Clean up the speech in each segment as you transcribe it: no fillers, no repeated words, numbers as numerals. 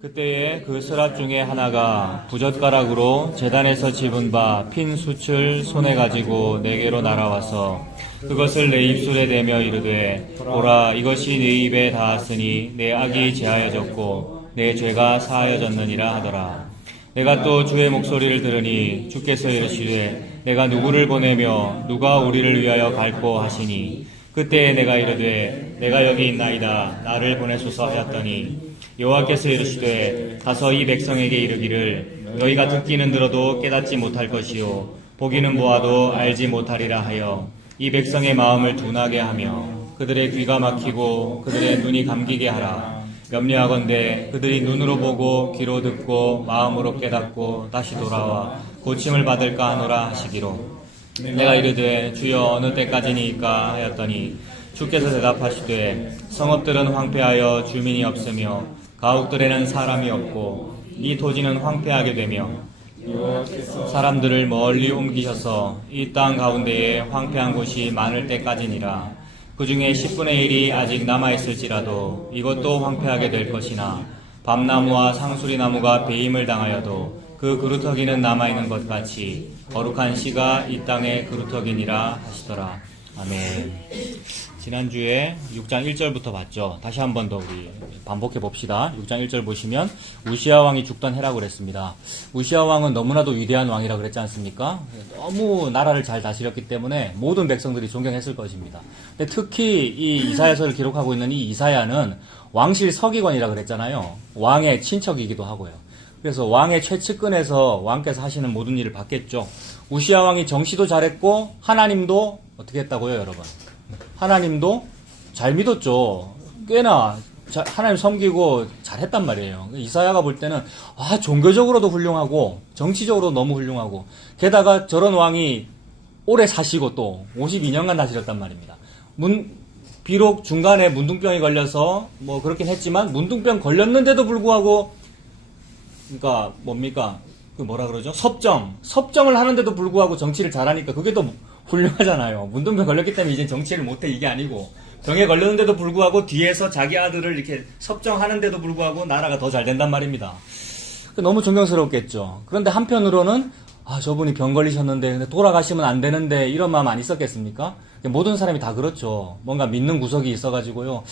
그때에 그 스랍 중에 하나가 부젓가락으로 제단에서 집은 바 핀 숯을 손에 가지고 내게로 날아와서 그것을 내 입술에 대며 이르되 보라 이것이 내 입에 닿았으니 내 악이 제하여졌고 내 죄가 사하여졌느니라 하더라. 내가 또 주의 목소리를 들으니 주께서 이르시되 내가 누구를 보내며 누가 우리를 위하여 갈꼬 하시니 그때에 내가 이르되 내가 여기 있나이다 나를 보내소서 하였더니 여호와께서 이르시되 가서 이 백성에게 이르기를 너희가 듣기는 들어도 깨닫지 못할 것이요 보기는 보아도 알지 못하리라 하여 이 백성의 마음을 둔하게 하며 그들의 귀가 막히고 그들의 눈이 감기게 하라. 염려하건대 그들이 눈으로 보고 귀로 듣고 마음으로 깨닫고 다시 돌아와 고침을 받을까 하노라 하시기로 내가 이르되 주여 어느 때까지니까 하였더니 주께서 대답하시되 성읍들은 황폐하여 주민이 없으며 가옥들에는 사람이 없고 이 토지는 황폐하게 되며 사람들을 멀리 옮기셔서 이 땅 가운데에 황폐한 곳이 많을 때까지니라. 그 중에 10분의 1이 아직 남아있을지라도 이것도 황폐하게 될 것이나 밤나무와 상수리나무가 배임을 당하여도 그 그루터기는 남아있는 것 같이 거룩한 씨가 이 땅의 그루터기니라 하시더라. 아멘. 지난주에 6장 1절부터 봤죠. 다시 한 번 더 우리 반복해 봅시다. 6장 1절 보시면 우시아 왕이 죽던 해라고 그랬습니다. 우시아 왕은 너무나도 위대한 왕이라고 그랬지 않습니까? 너무 나라를 잘 다스렸기 때문에 모든 백성들이 존경했을 것입니다. 근데 특히 이 이사야서를 기록하고 있는 이 이사야는 왕실 서기관이라고 그랬잖아요. 왕의 친척이기도 하고요. 그래서 왕의 최측근에서 왕께서 하시는 모든 일을 받겠죠. 우시아 왕이 정치도 잘했고 하나님도 어떻게 했다고요, 여러분? 하나님도 잘 믿었죠. 꽤나 하나님 섬기고 잘했단 말이에요. 이사야가 볼 때는 종교적으로도 훌륭하고 정치적으로 너무 훌륭하고 게다가 저런 왕이 오래 사시고 또 52년간 다스렸단 말입니다. 비록 중간에 문둥병이 걸려서 뭐 그렇긴 했지만 문둥병 걸렸는데도 불구하고 그러니까 뭡니까? 그 뭐라 그러죠? 섭정을 하는데도 불구하고 정치를 잘하니까 그게 더 훌륭하잖아요. 문둥병 걸렸기 때문에 이제 정치를 못해 이게 아니고 병에 걸렸는데도 불구하고 뒤에서 자기 아들을 이렇게 섭정하는데도 불구하고 나라가 더 잘 된단 말입니다. 너무 존경스럽겠죠. 그런데 한편으로는 저분이 병 걸리셨는데 돌아가시면 안 되는데 이런 마음 안 있었겠습니까? 모든 사람이 다 그렇죠. 뭔가 믿는 구석이 있어가지고요.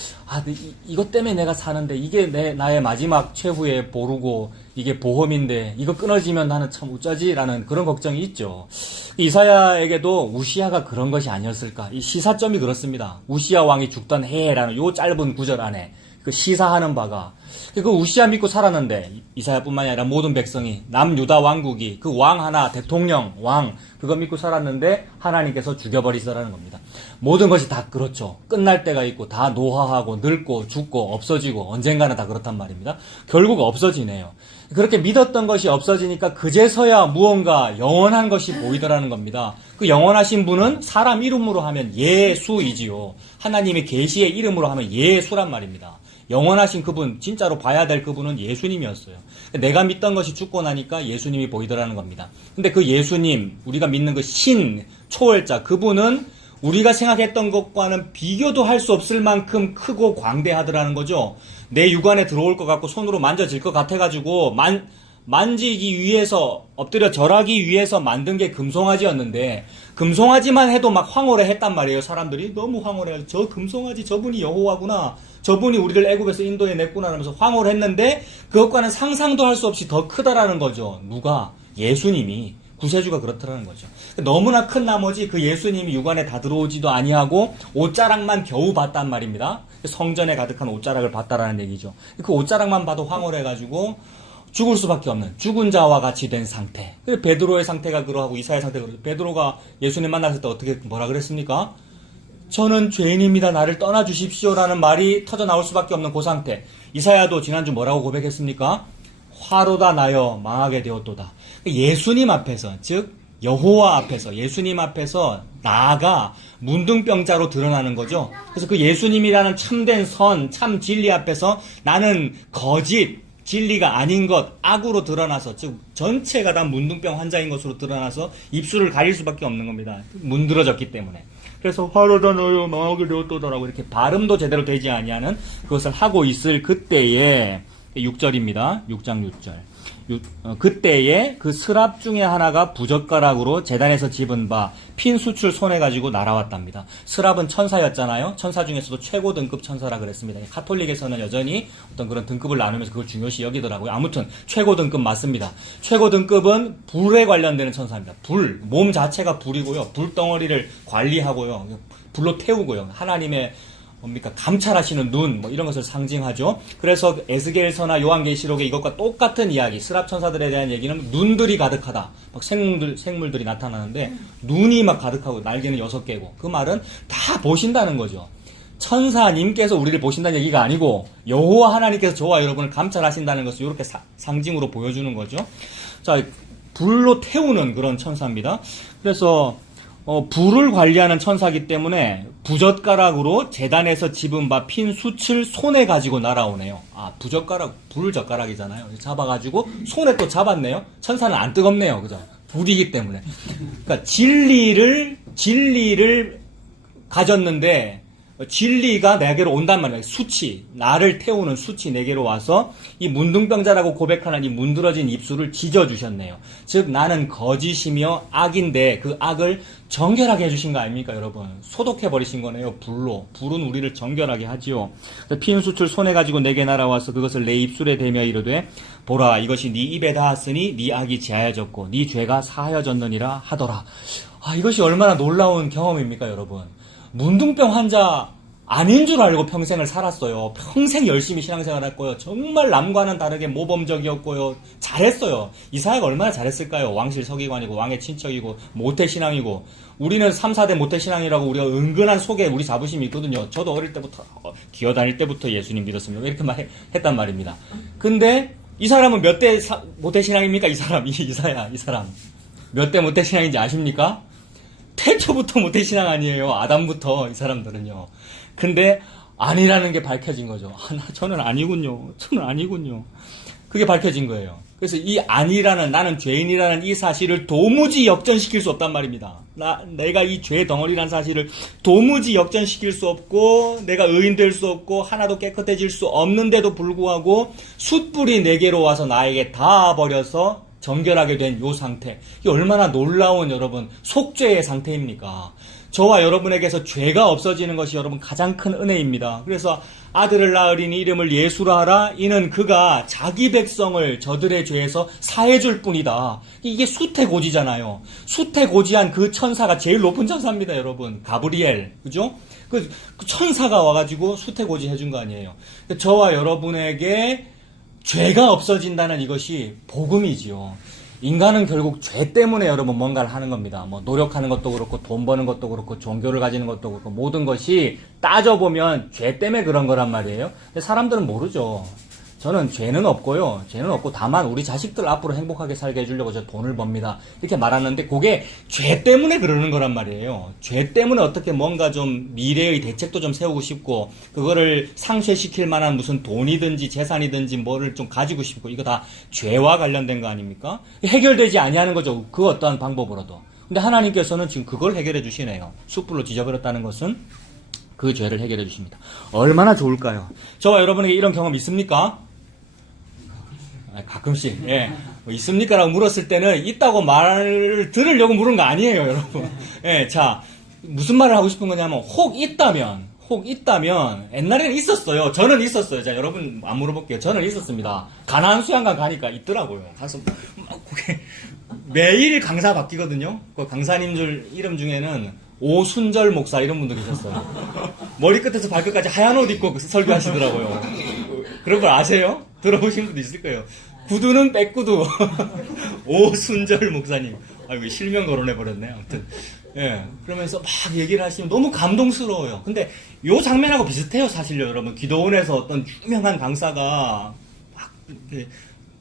이것 때문에 내가 사는데 이게 나의 마지막 최후의 보루고 이게 보험인데 이거 끊어지면 나는 참 어쩌지라는 그런 걱정이 있죠. 이사야에게도 우시아가 그런 것이 아니었을까. 이 시사점이 그렇습니다. 우시아 왕이 죽던 해라는 요 짧은 구절 안에 그 시사하는 바가 그 우시아 믿고 살았는데 이사야뿐만이 아니라 모든 백성이 남유다 왕국이 그 왕 하나 대통령 왕 그거 믿고 살았는데 하나님께서 죽여버리시라는 겁니다. 모든 것이 다 그렇죠. 끝날 때가 있고 다 노화하고 늙고 죽고 없어지고 언젠가는 다 그렇단 말입니다. 결국 없어지네요. 그렇게 믿었던 것이 없어지니까 그제서야 무언가 영원한 것이 보이더라는 겁니다. 그 영원하신 분은 사람 이름으로 하면 예수이지요. 하나님의 계시의 이름으로 하면 예수란 말입니다. 영원하신 그분, 진짜로 봐야 될 그분은 예수님이었어요. 내가 믿던 것이 죽고 나니까 예수님이 보이더라는 겁니다. 근데 그 예수님, 우리가 믿는 그 신, 초월자, 그분은 우리가 생각했던 것과는 비교도 할 수 없을 만큼 크고 광대하더라는 거죠. 내 육안에 들어올 것 같고 손으로 만져질 것 같아가지고 만지기 위해서 엎드려 절하기 위해서 만든 게 금송아지였는데 금송아지만 해도 막 황홀해 했단 말이에요. 사람들이 너무 황홀해가지고 저 금송아지 저분이 여호와구나, 저분이 우리를 애굽에서 인도해 냈구나 하면서 황홀했는데 그것과는 상상도 할 수 없이 더 크다라는 거죠. 누가? 예수님이. 구세주가 그렇더라는 거죠. 너무나 큰 나머지 그 예수님이 육안에 다 들어오지도 아니하고 옷자락만 겨우 봤단 말입니다. 성전에 가득한 옷자락을 봤다라는 얘기죠. 그 옷자락만 봐도 황홀해가지고 죽을 수밖에 없는 죽은 자와 같이 된 상태. 베드로의 상태가 그러하고 이사야의 상태가 그러고 베드로가 예수님 만났을 때 어떻게 뭐라 그랬습니까? 저는 죄인입니다. 나를 떠나주십시오라는 말이 터져 나올 수밖에 없는 그 상태. 이사야도 지난주 뭐라고 고백했습니까? 화로다 나여 망하게 되었도다. 예수님 앞에서, 즉 여호와 앞에서, 예수님 앞에서 나가 문둥병자로 드러나는 거죠. 그래서 그 예수님이라는 참된 선, 참 진리 앞에서 나는 거짓, 진리가 아닌 것, 악으로 드러나서, 즉 전체가 다 문둥병 환자인 것으로 드러나서 입술을 가릴 수밖에 없는 겁니다. 문드러졌기 때문에. 그래서 화로다 너여 망하게 되었도다라고 이렇게 발음도 제대로 되지 아니하는 그것을 하고 있을 그때에 6절입니다. 6장 6절. 그때에 그 스랍 중에 하나가 부젓가락으로 제단에서 집은 바 핀 수출 손에 가지고 날아왔답니다. 스랍은 천사였잖아요. 천사 중에서도 최고 등급 천사라 그랬습니다. 가톨릭에서는 여전히 어떤 그런 등급을 나누면서 그걸 중요시 여기더라고요. 아무튼 최고 등급 맞습니다. 최고 등급은 불에 관련되는 천사입니다. 불, 몸 자체가 불이고요. 불덩어리를 관리하고요. 불로 태우고요. 하나님의 뭡니까? 감찰하시는 눈, 뭐 이런 것을 상징하죠. 그래서 에스겔서나 요한계시록에 이것과 똑같은 이야기, 스랍 천사들에 대한 얘기는 눈들이 가득하다. 막 생물들이 나타나는데 눈이 막 가득하고 날개는 6개고 그 말은 다 보신다는 거죠. 천사님께서 우리를 보신다는 얘기가 아니고 여호와 하나님께서 저와 여러분을 감찰하신다는 것을 이렇게 상징으로 보여주는 거죠. 자, 불로 태우는 그런 천사입니다. 그래서 불을 관리하는 천사기 때문에 부젓가락으로 제단에서 집은 바 핀 숯을 손에 가지고 날아오네요. 아, 부젓가락, 불젓가락이잖아요. 잡아가지고 손에 또 잡았네요. 천사는 안 뜨겁네요. 그죠? 불이기 때문에. 그러니까 진리를 가졌는데 진리가 내게로 온단 말이에요. 수치, 나를 태우는 수치 내게로 와서 이 문둥병자라고 고백하는 이 문드러진 입술을 찢어주셨네요. 즉 나는 거짓이며 악인데 그 악을 정결하게 해주신 거 아닙니까 여러분? 소독해버리신 거네요. 불로. 불은 우리를 정결하게 하지요. 피운 수출 손에 가지고 내게 날아와서 그것을 내 입술에 대며 이르되 보라 이것이 네 입에 닿았으니 네 악이 제하여졌고 네 죄가 사하여졌느니라 하더라. 아, 이것이 얼마나 놀라운 경험입니까 여러분? 문둥병 환자 아닌 줄 알고 평생을 살았어요. 평생 열심히 신앙생활 했고요. 정말 남과는 다르게 모범적이었고요. 잘했어요. 이사야가 얼마나 잘했을까요? 왕실 서기관이고 왕의 친척이고 모태신앙이고 우리는 3, 4대 모태신앙이라고 우리가 은근한 속에 우리 자부심이 있거든요. 저도 어릴 때부터 기어다닐 때부터 예수님 믿었습니다. 이렇게 했단 말입니다. 근데 이 사람은 몇 대 모태신앙입니까? 이 사람 몇 대 모태신앙인지 아십니까? 태초부터 모태신앙 아니에요. 아담부터 이 사람들은요. 근데 아니라는 게 밝혀진 거죠. 저는 아니군요. 그게 밝혀진 거예요. 그래서 이 아니라는 나는 죄인이라는 이 사실을 도무지 역전시킬 수 없단 말입니다. 내가 이 죄 덩어리라는 사실을 도무지 역전시킬 수 없고 내가 의인 될 수 없고 하나도 깨끗해질 수 없는데도 불구하고 숯불이 내게로 와서 나에게 닿아버려서 정결하게 된 요 상태. 이게 얼마나 놀라운 여러분 속죄의 상태입니까? 저와 여러분에게서 죄가 없어지는 것이 여러분 가장 큰 은혜입니다. 그래서 아들을 낳으리니 이름을 예수라 하라. 이는 그가 자기 백성을 저들의 죄에서 사해줄 뿐이다. 이게 수태고지잖아요. 수태고지한 그 천사가 제일 높은 천사입니다, 여러분. 가브리엘, 그죠? 그 천사가 와가지고 수태고지 해준 거 아니에요. 저와 여러분에게 죄가 없어진다는 이것이 복음이지요. 인간은 결국 죄 때문에 여러분 뭔가를 하는 겁니다. 뭐 노력하는 것도 그렇고 돈 버는 것도 그렇고 종교를 가지는 것도 그렇고 모든 것이 따져보면 죄 때문에 그런 거란 말이에요. 근데 사람들은 모르죠. 저는 죄는 없고요. 죄는 없고 다만 우리 자식들 앞으로 행복하게 살게 해주려고 저 돈을 법니다. 이렇게 말하는데 그게 죄 때문에 그러는 거란 말이에요. 죄 때문에 어떻게 뭔가 좀 미래의 대책도 좀 세우고 싶고 그거를 상쇄시킬 만한 무슨 돈이든지 재산이든지 뭐를 좀 가지고 싶고 이거 다 죄와 관련된 거 아닙니까? 해결되지 아니하는 거죠. 그 어떠한 방법으로도. 근데 하나님께서는 지금 그걸 해결해 주시네요. 숯불로 지져버렸다는 것은 그 죄를 해결해 주십니다. 얼마나 좋을까요? 저와 여러분에게 이런 경험 있습니까? 가끔씩, 예. 뭐 있습니까? 라고 물었을 때는 있다고 말을 들으려고 물은 거 아니에요, 여러분. 예, 자, 무슨 말을 하고 싶은 거냐면, 혹 있다면, 옛날에는 있었어요. 저는 있었어요. 자, 여러분 안 물어볼게요. 저는 있었습니다. 가나안 수양관 가니까 있더라고요. 가서 막 그게 매일 강사 바뀌거든요. 그 강사님들 이름 중에는 오순절 목사 이런 분도 계셨어요. 머리끝에서 발끝까지 하얀 옷 입고 설교하시더라고요. 그런 걸 아세요? 들어보신 분도 있을 거예요. 구두는 백구두. 오순절 목사님. 아이고, 실명 거론해버렸네. 아무튼. 예. 그러면서 막 얘기를 하시면 너무 감동스러워요. 근데 요 장면하고 비슷해요, 사실요, 여러분. 기도원에서 어떤 유명한 강사가 막 이렇게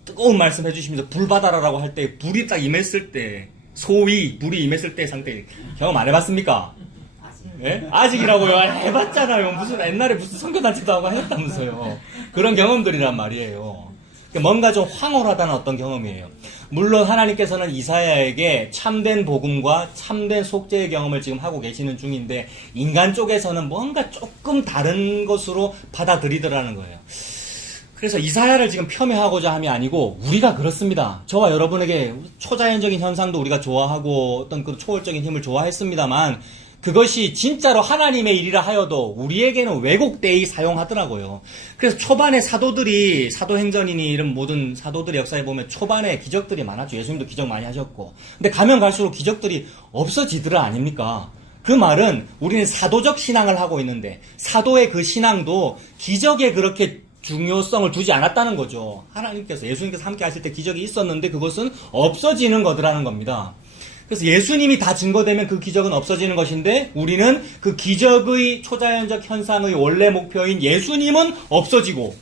뜨거운 말씀 해주시면서 불 받아라라고 할 때, 불이 딱 임했을 때, 소위 불이 임했을 때 상태, 경험 안 해봤습니까? 예? 아직이라고요. 해봤잖아요. 무슨 옛날에 무슨 선교단체도 하고 했다면서요. 그런 경험들이란 말이에요. 뭔가 좀 황홀하다는 어떤 경험이에요. 물론 하나님께서는 이사야에게 참된 복음과 참된 속죄의 경험을 지금 하고 계시는 중인데 인간 쪽에서는 뭔가 조금 다른 것으로 받아들이더라는 거예요. 그래서 이사야를 지금 폄훼하고자 함이 아니고 우리가 그렇습니다. 저와 여러분에게 초자연적인 현상도 우리가 좋아하고 어떤 그 초월적인 힘을 좋아했습니다만 그것이 진짜로 하나님의 일이라 하여도 우리에게는 왜곡되이 사용하더라고요. 그래서 초반에 사도들이 사도행전이니 이런 모든 사도들의 역사에 보면 초반에 기적들이 많았죠. 예수님도 기적 많이 하셨고. 근데 가면 갈수록 기적들이 없어지더라 아닙니까? 그 말은 우리는 사도적 신앙을 하고 있는데 사도의 그 신앙도 기적에 그렇게 중요성을 두지 않았다는 거죠. 하나님께서 예수님께서 함께 하실 때 기적이 있었는데 그것은 없어지는 거더라는 겁니다. 그래서 예수님이 다 증거되면 그 기적은 없어지는 것인데 우리는 그 기적의 초자연적 현상의 원래 목표인 예수님은 없어지고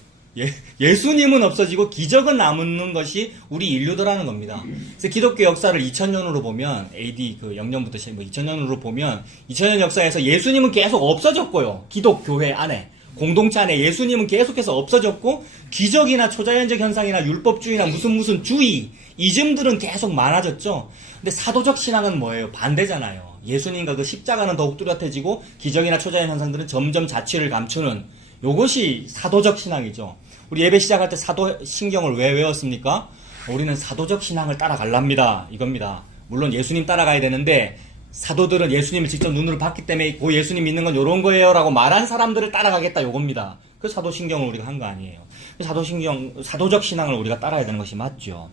예수님은 없어지고 기적은 남는 것이 우리 인류더라는 겁니다. 그래서 기독교 역사를 2000년으로 보면 AD 그 0년부터 2000년으로 보면 2000년 역사에서 예수님은 계속 없어졌고요. 기독교회 안에 공동체 안에 예수님은 계속해서 없어졌고 기적이나 초자연적 현상이나 율법주의나 무슨 주의 이즘들은 계속 많아졌죠. 근데 사도적 신앙은 뭐예요? 반대잖아요. 예수님과 그 십자가는 더욱 뚜렷해지고 기적이나 초자연 현상들은 점점 자취를 감추는 요것이 사도적 신앙이죠. 우리 예배 시작할 때 사도 신경을 왜 외웠습니까? 우리는 사도적 신앙을 따라갈랍니다. 이겁니다. 물론 예수님 따라가야 되는데 사도들은 예수님을 직접 눈으로 봤기 때문에 그 예수님 믿는 건 요런 거예요 라고 말한 사람들을 따라가겠다 요겁니다. 그 사도신경을 우리가 한 거 아니에요. 사도적 신앙을 우리가 따라야 되는 것이 맞죠.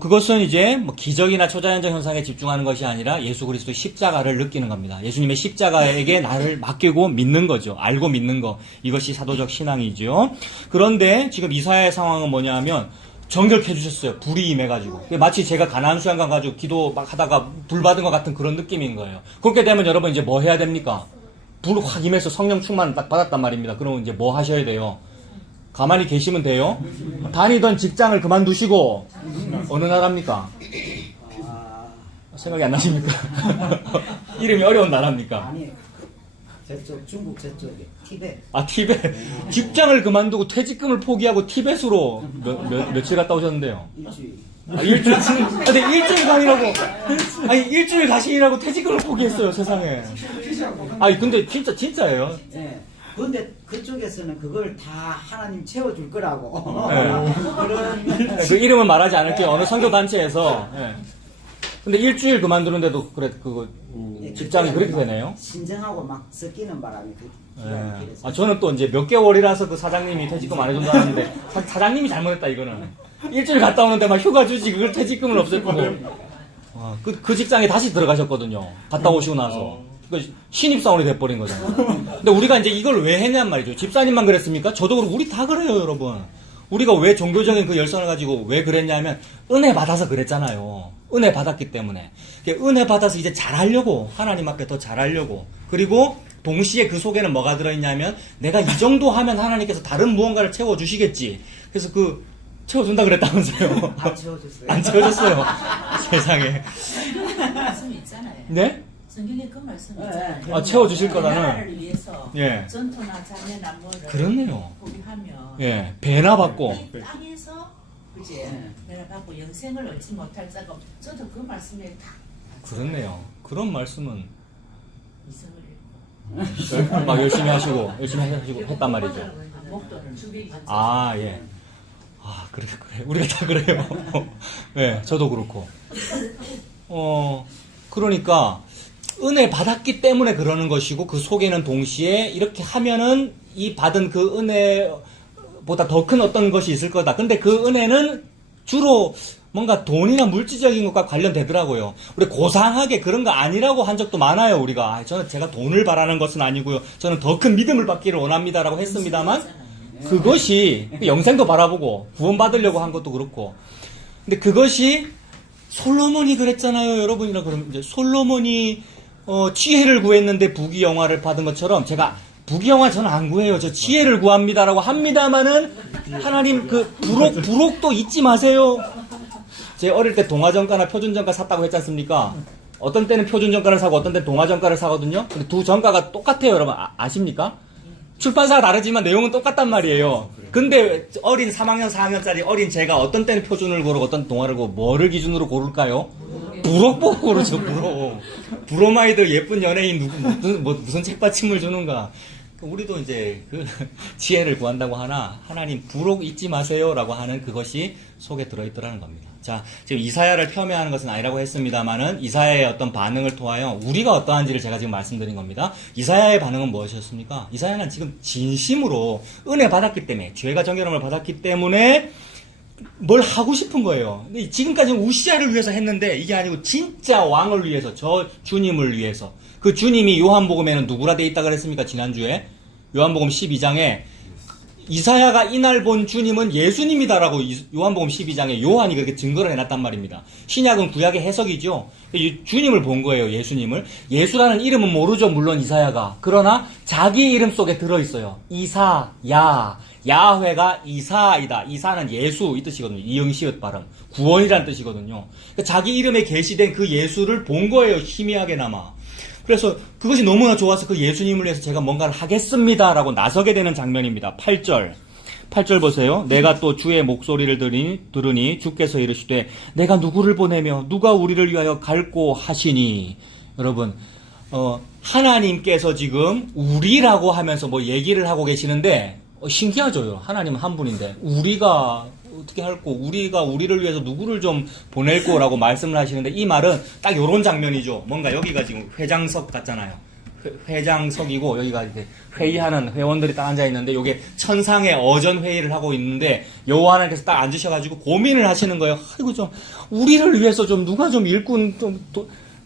그것은 이제 뭐 기적이나 초자연적 현상에 집중하는 것이 아니라 예수 그리스도의 십자가를 느끼는 겁니다. 예수님의 십자가에게 나를 맡기고 믿는 거죠. 알고 믿는 거. 이것이 사도적 신앙이죠. 그런데 지금 이사야의 상황은 뭐냐면 정결케 해주셨어요. 불이 임해가지고. 마치 제가 가나안 수양관 가지고 기도 막 하다가 불 받은 것 같은 그런 느낌인 거예요. 그렇게 되면 여러분 이제 뭐 해야 됩니까? 불 확 임해서 성령 충만 딱 받았단 말입니다. 그러면 이제 뭐 하셔야 돼요? 가만히 계시면 돼요? 다니던 직장을 그만두시고 어느 나라입니까? 생각이 안 나십니까? 이름이 어려운 나라입니까? 아니, 저쪽 중국 저쪽에 티베트. 아, 티베트. 직장을 그만두고 퇴직금을 포기하고 티베트로 며칠 갔다 오셨는데요? 일주일. 일주일. 근데 일주일 가시라고. 아니, 일주일 가시라고 퇴직금을 포기했어요, 세상에. 아니, 근데 진짜예요. 네. 근데 그쪽에서는 그걸 다 하나님 채워줄 거라고. 네. 그런. 그 이름은 말하지 않을게요. 어느 선교단체에서. 네. 근데 일주일 그만두는데도 그거 직장이 그렇게 되네요. 신정하고 막 섞이는 바람에 그 기간이 네. 길어서. 아, 저는 또 이제 몇 개월이라서 그 사장님이 퇴직금 안 해준다 하는데 사장님이 잘못했다 이거는. 일주일 갔다 오는데 막 휴가 주지 그걸 퇴직금을 없앨 거고. 그 직장에 다시 들어가셨거든요. 갔다 오시고 나서. 그러니까 신입사원이 돼버린 거잖아요. 근데 우리가 이제 이걸 왜 했냔 말이죠. 집사님만 그랬습니까? 저도 그렇고 우리 다 그래요, 여러분. 우리가 왜 종교적인 그 열성을 가지고 왜 그랬냐면 은혜 받아서 그랬잖아요. 은혜 받았기 때문에. 은혜 받아서 이제 잘하려고 하나님 앞에 더 잘하려고. 그리고 동시에 그 속에는 뭐가 들어있냐면 내가 이 정도 하면 하나님께서 다른 무언가를 채워주시겠지. 그래서 채워준다 그랬다면서요. 안 채워줬어요. 안 채워줬어요. 세상에. 말씀이 있잖아요. 네? 성경에 그 말씀이 네, 있잖아요. 아, 채워주실 거라는. 나라를 위해서 예. 전투나 자녀나 뭐를 그렇네요. 포기하면 예. 배나 받고. 이 땅에서 그지 네. 배나 받고 영생을 얻지 못할 자가 없. 저도 그 말씀에 다 그렇네요. 그런 말씀은 이성을 읽고 막 열심히 하시고 했단 말이죠. 목돈을 주비 아, 예. 아, 그래. 우리가 다 그래요. 예, 저도 그렇고. 그러니까, 은혜 받았기 때문에 그러는 것이고, 그 속에는 동시에 이렇게 하면은 이 받은 그 은혜보다 더 큰 어떤 것이 있을 거다. 근데 그 은혜는 주로 뭔가 돈이나 물질적인 것과 관련되더라고요. 우리 고상하게 그런 거 아니라고 한 적도 많아요, 우리가. 저는 제가 돈을 바라는 것은 아니고요. 저는 더 큰 믿음을 받기를 원합니다라고 했습니다만, 그것이 영생도 바라보고 구원받으려고 한 것도 그렇고. 근데 그것이 솔로몬이 그랬잖아요, 여러분이라 그러면 이제 솔로몬이 지혜를 구했는데 부귀영화를 받은 것처럼 제가 부귀영화 저는 안 구해요. 저 지혜를 구합니다라고 합니다만은 하나님 부록도 잊지 마세요. 제 어릴 때 동화전가나 표준전가 샀다고 했지 않습니까? 어떤 때는 표준전가를 사고 어떤 때는 동화전가를 사거든요. 근데 두 전가가 똑같아요, 여러분. 아십니까? 출판사가 다르지만 내용은 똑같단 말이에요. 근데 어린 3학년, 4학년짜리 어린 제가 어떤 때는 표준을 고르고 어떤 동화를 고르고 뭐를 기준으로 고를까요? 부록 보고 고르죠, 부록. 부로마이드 예쁜 연예인 무슨 책받침을 주는가. 우리도 이제 그 지혜를 구한다고 하나 하나님 부록 잊지 마세요라고 하는 그것이 속에 들어있더라는 겁니다. 자, 지금 이사야를 폄훼하는 것은 아니라고 했습니다만은 이사야의 어떤 반응을 통하여 우리가 어떠한지를 제가 지금 말씀드린 겁니다. 이사야의 반응은 무엇이었습니까? 이사야는 지금 진심으로 은혜 받았기 때문에 죄가 정결함을 받았기 때문에 뭘 하고 싶은 거예요. 근데 지금까지는 우시아를 위해서 했는데 이게 아니고 진짜 왕을 위해서 저 주님을 위해서 그 주님이 요한복음에는 누구라 돼 있다 그랬습니까? 지난주에 요한복음 12장에 이사야가 이날 본 주님은 예수님이다라고 요한복음 12장에 요한이 그렇게 증거를 해놨단 말입니다. 신약은 구약의 해석이죠. 주님을 본 거예요. 예수님을. 예수라는 이름은 모르죠. 물론 이사야가. 그러나 자기 이름 속에 들어있어요. 이사야. 야훼가 이사이다. 이사는 예수 이 뜻이거든요. 이응시읒 발음. 구원이라는 뜻이거든요. 그러니까 자기 이름에 계시된 그 예수를 본 거예요. 희미하게나마. 그래서 그것이 너무나 좋아서 그 예수님을 위해서 제가 뭔가를 하겠습니다라고 나서게 되는 장면입니다. 8절 보세요. 내가 또 주의 목소리를 들으니 주께서 이르시되 내가 누구를 보내며 누가 우리를 위하여 갈고 하시니. 여러분 하나님께서 지금 우리라고 하면서 뭐 얘기를 하고 계시는데 신기하죠. 하나님은 한 분인데 우리가 어떻게 할꼬, 우리가 우리를 위해서 누구를 좀 보낼꼬라고 말씀을 하시는데 이 말은 딱 요런 장면이죠. 뭔가 여기가 지금 회장석 같잖아요. 회장석이고 여기가 이렇게 회의하는 회원들이 딱 앉아 있는데 요게 천상의 어전 회의를 하고 있는데 여호와 하나님께서 딱 앉으셔가지고 고민을 하시는 거예요. 아이고 좀 우리를 위해서 좀 누가 좀 일꾼 좀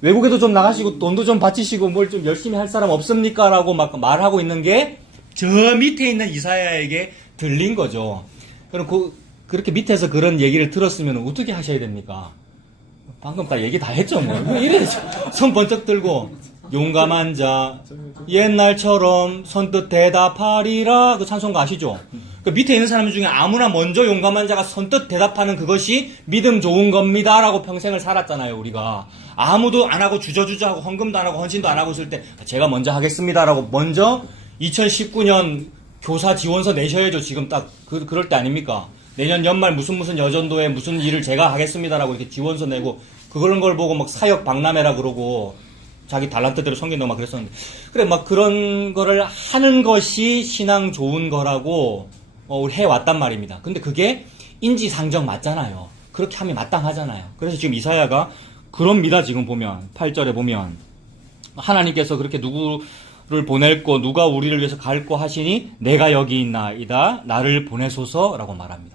외국에도 좀 나가시고 돈도 좀 바치시고 뭘 좀 열심히 할 사람 없습니까? 라고 막 말하고 있는 게 저 밑에 있는 이사야에게 들린 거죠. 그럼 그렇게 밑에서 그런 얘기를 들었으면 어떻게 하셔야 됩니까? 방금 딱 얘기 다 했죠, 뭐. 이래, 손 번쩍 들고, 용감한 자, 옛날처럼 선뜻 대답하리라. 그 찬송가 아시죠? 그 밑에 있는 사람 중에 아무나 먼저 용감한 자가 선뜻 대답하는 그것이 믿음 좋은 겁니다. 라고 평생을 살았잖아요, 우리가. 아무도 안 하고 주저주저 하고 헌금도 안 하고 헌신도 안 하고 있을 때, 제가 먼저 하겠습니다. 라고 먼저 2019년 교사 지원서 내셔야죠. 지금 딱, 그럴 때 아닙니까? 내년 연말 무슨 여전도에 무슨 일을 제가 하겠습니다라고 이렇게 지원서 내고 그런 걸 보고 막 사역 박람회라 그러고 자기 달란트대로 섬긴다고 막 그랬었는데 그래 막 그런 거를 하는 것이 신앙 좋은 거라고 해왔단 말입니다. 근데 그게 인지상정 맞잖아요. 그렇게 하면 마땅하잖아요. 그래서 지금 이사야가 그럽니다. 지금 보면 8절에 보면 하나님께서 그렇게 누구를 보낼고 누가 우리를 위해서 갈고 하시니 내가 여기 있나이다 나를 보내소서라고 말합니다.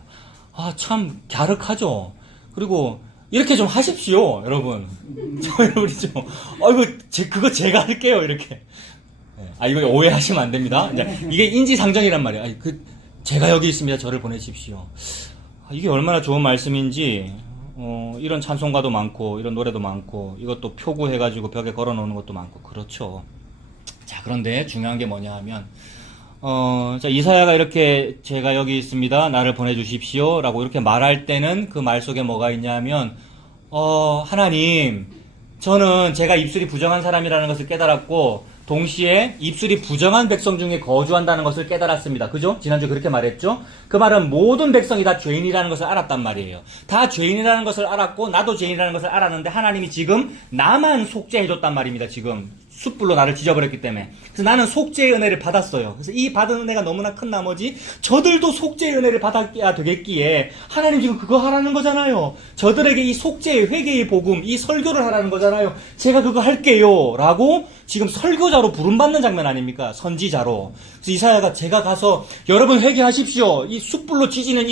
아, 참 갸륵하죠. 그리고 이렇게 좀 하십시오, 여러분. 우리 좀 그거 제가 할게요, 이렇게. 이거 오해하시면 안 됩니다. 이게 인지상정이란 말이에요. 제가 여기 있습니다. 저를 보내십시오. 이게 얼마나 좋은 말씀인지 이런 찬송가도 많고 이런 노래도 많고 이것도 표구해가지고 벽에 걸어놓는 것도 많고 그렇죠. 자, 그런데 중요한 게 뭐냐 하면 자, 이사야가 이렇게 제가 여기 있습니다. 나를 보내주십시오. 라고 이렇게 말할 때는 그 말 속에 뭐가 있냐 하면, 하나님, 저는 제가 입술이 부정한 사람이라는 것을 깨달았고, 동시에 입술이 부정한 백성 중에 거주한다는 것을 깨달았습니다. 그죠? 지난주에 그렇게 말했죠? 그 말은 모든 백성이 다 죄인이라는 것을 알았단 말이에요. 다 죄인이라는 것을 알았고, 나도 죄인이라는 것을 알았는데, 하나님이 지금 나만 속죄해줬단 말입니다, 지금. 숯불로 나를 지져버렸기 때문에. 그래서 나는 속죄의 은혜를 받았어요. 그래서 이 받은 은혜가 너무나 큰 나머지 저들도 속죄의 은혜를 받아야 되겠기에 하나님 지금 그거 하라는 거잖아요. 저들에게 이 속죄의 회개의 복음, 이 설교를 하라는 거잖아요. 제가 그거 할게요. 라고 지금 설교자로 부름받는 장면 아닙니까? 선지자로. 그래서 이사야가 제가 가서 여러분 회개하십시오. 이 숯불로 지지는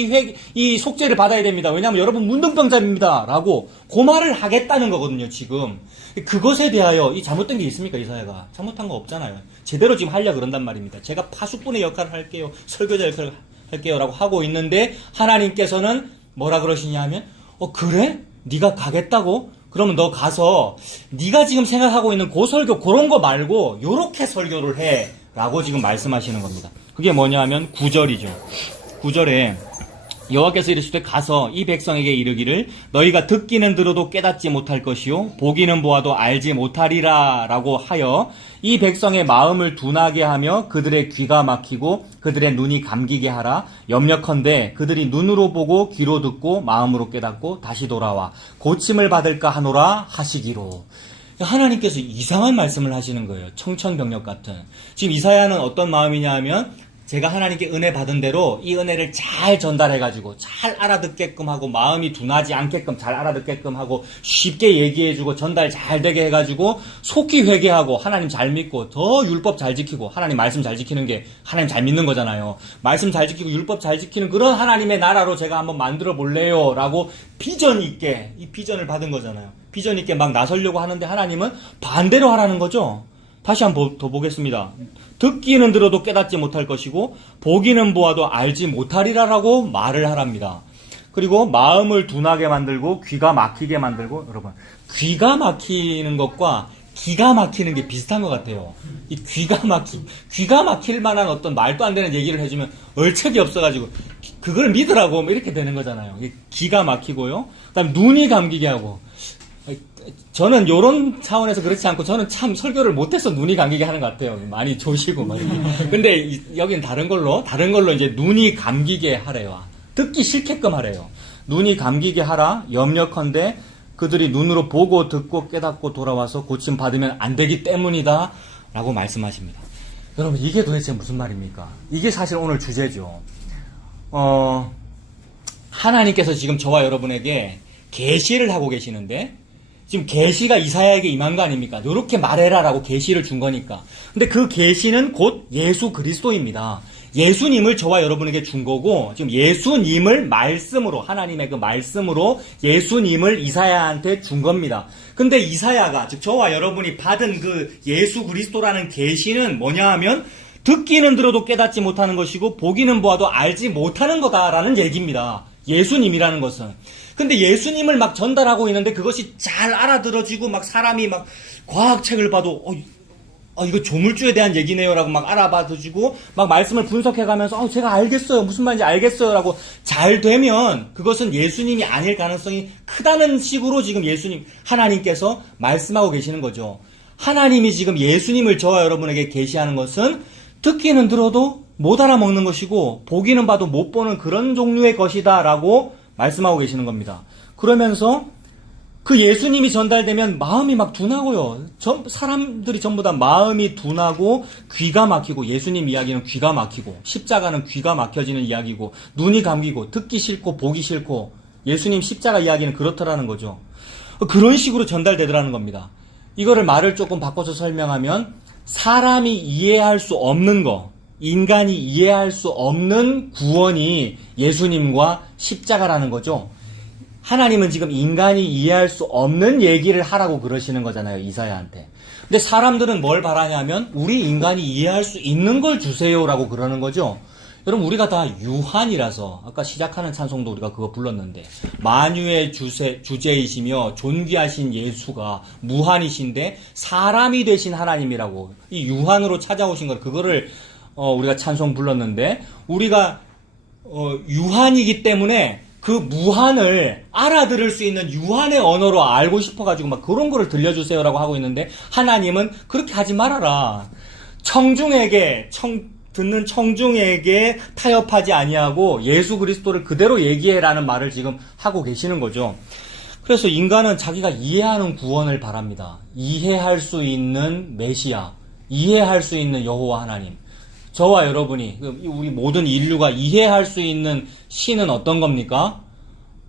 이 속죄를 받아야 됩니다. 왜냐하면 여러분 문둥병자입니다. 라고 그 말을 하겠다는 거거든요, 지금. 그것에 대하여 이 잘못된 게 있습니까, 이사야가? 잘못한 거 없잖아요. 제대로 지금 하려고 그런단 말입니다. 제가 파수꾼의 역할을 할게요. 설교자 역할을 할게요. 라고 하고 있는데 하나님께서는 뭐라 그러시냐 하면 그래? 네가 가겠다고? 그러면 너 가서 네가 지금 생각하고 있는 그 설교 그런 거 말고 요렇게 설교를 해. 라고 지금 말씀하시는 겁니다. 그게 뭐냐 하면 9절이죠. 9절에 여호와께서 이르시되 가서 이 백성에게 이르기를 너희가 듣기는 들어도 깨닫지 못할 것이요 보기는 보아도 알지 못하리라 라고 하여 이 백성의 마음을 둔하게 하며 그들의 귀가 막히고 그들의 눈이 감기게 하라. 염려컨대 그들이 눈으로 보고 귀로 듣고 마음으로 깨닫고 다시 돌아와 고침을 받을까 하노라 하시기로. 하나님께서 이상한 말씀을 하시는 거예요. 청천벽력 같은. 지금 이사야는 어떤 마음이냐 하면 제가 하나님께 은혜 받은 대로 이 은혜를 잘 전달해가지고 잘 알아듣게끔 하고 마음이 둔하지 않게끔 잘 알아듣게끔 하고 쉽게 얘기해주고 전달 잘 되게 해가지고 속히 회개하고 하나님 잘 믿고 더 율법 잘 지키고 하나님 말씀 잘 지키는 게 하나님 잘 믿는 거잖아요. 말씀 잘 지키고 율법 잘 지키는 그런 하나님의 나라로 제가 한번 만들어 볼래요 라고 비전 있게 이 비전을 받은 거잖아요. 비전 있게 막 나서려고 하는데 하나님은 반대로 하라는 거죠. 다시 한번 더 보겠습니다. 듣기는 들어도 깨닫지 못할 것이고 보기는 보아도 알지 못하리라라고 말을 하랍니다. 그리고 마음을 둔하게 만들고 귀가 막히게 만들고 여러분 귀가 막히는 것과 기가 막히는 게 비슷한 것 같아요. 이 귀가 막힐 만한 어떤 말도 안 되는 얘기를 해주면 얼척이 없어가지고 그걸 믿으라고 뭐 이렇게 되는 거잖아요. 기가 막히고요. 그다음 눈이 감기게 하고 저는 요런 차원에서 그렇지 않고 저는 참 설교를 못해서 눈이 감기게 하는 것 같아요. 많이 조시고 막. 근데 여기는 다른 걸로 이제 눈이 감기게 하래요. 듣기 싫게끔 하래요. 눈이 감기게 하라. 염려컨대 그들이 눈으로 보고 듣고 깨닫고 돌아와서 고침 받으면 안 되기 때문이다. 라고 말씀하십니다. 여러분 이게 도대체 무슨 말입니까? 이게 사실 오늘 주제죠. 하나님께서 지금 저와 여러분에게 계시를 하고 계시는데 지금 계시가 이사야에게 임한 거 아닙니까? 이렇게 말해라라고 계시를 준 거니까. 근데 그 계시는 곧 예수 그리스도입니다. 예수님을 저와 여러분에게 준 거고 지금 예수님을 말씀으로 하나님의 그 말씀으로 예수님을 이사야한테 준 겁니다. 근데 이사야가 즉 저와 여러분이 받은 그 예수 그리스도라는 계시는 뭐냐 하면 듣기는 들어도 깨닫지 못하는 것이고 보기는 보아도 알지 못하는 거다라는 얘기입니다. 예수님이라는 것은. 근데 예수님을 막 전달하고 있는데 그것이 잘 알아들어지고 막 사람이 막 과학책을 봐도 이거 조물주에 대한 얘기네요라고 막 알아봐주고 막 말씀을 분석해가면서 제가 알겠어요 무슨 말인지 알겠어요라고 잘 되면 그것은 예수님이 아닐 가능성이 크다는 식으로 지금 하나님께서 말씀하고 계시는 거죠. 하나님이 지금 예수님을 저와 여러분에게 계시하는 것은 듣기는 들어도 못 알아먹는 것이고 보기는 봐도 못 보는 그런 종류의 것이다라고 말씀하고 계시는 겁니다. 그러면서 그 예수님이 전달되면 마음이 막 둔하고요. 사람들이 전부 다 마음이 둔하고 귀가 막히고 예수님 이야기는 귀가 막히고 십자가는 귀가 막혀지는 이야기고 눈이 감기고 듣기 싫고 보기 싫고 예수님 십자가 이야기는 그렇더라는 거죠. 그런 식으로 전달되더라는 겁니다. 이거를 말을 조금 바꿔서 설명하면 사람이 이해할 수 없는 거 인간이 이해할 수 없는 구원이 예수님과 십자가라는 거죠. 하나님은 지금 인간이 이해할 수 없는 얘기를 하라고 그러시는 거잖아요. 이사야한테. 근데 사람들은 뭘 바라냐면 우리 인간이 이해할 수 있는 걸 주세요라고 그러는 거죠. 여러분 우리가 다 유한이라서 아까 시작하는 찬송도 우리가 그거 불렀는데 만유의 주제이시며 존귀하신 예수가 무한이신데 사람이 되신 하나님이라고 이 유한으로 찾아오신 걸 그거를 우리가 찬송 불렀는데 우리가 유한이기 때문에 그 무한을 알아들을 수 있는 유한의 언어로 알고 싶어가지고 막 그런 거를 들려주세요라고 하고 있는데 하나님은 그렇게 하지 말아라. 듣는 청중에게 타협하지 아니하고 예수 그리스도를 그대로 얘기해라는 말을 지금 하고 계시는 거죠. 그래서 인간은 자기가 이해하는 구원을 바랍니다. 이해할 수 있는 메시아, 이해할 수 있는 여호와 하나님. 저와 여러분이 우리 모든 인류가 이해할 수 있는 신은 어떤 겁니까?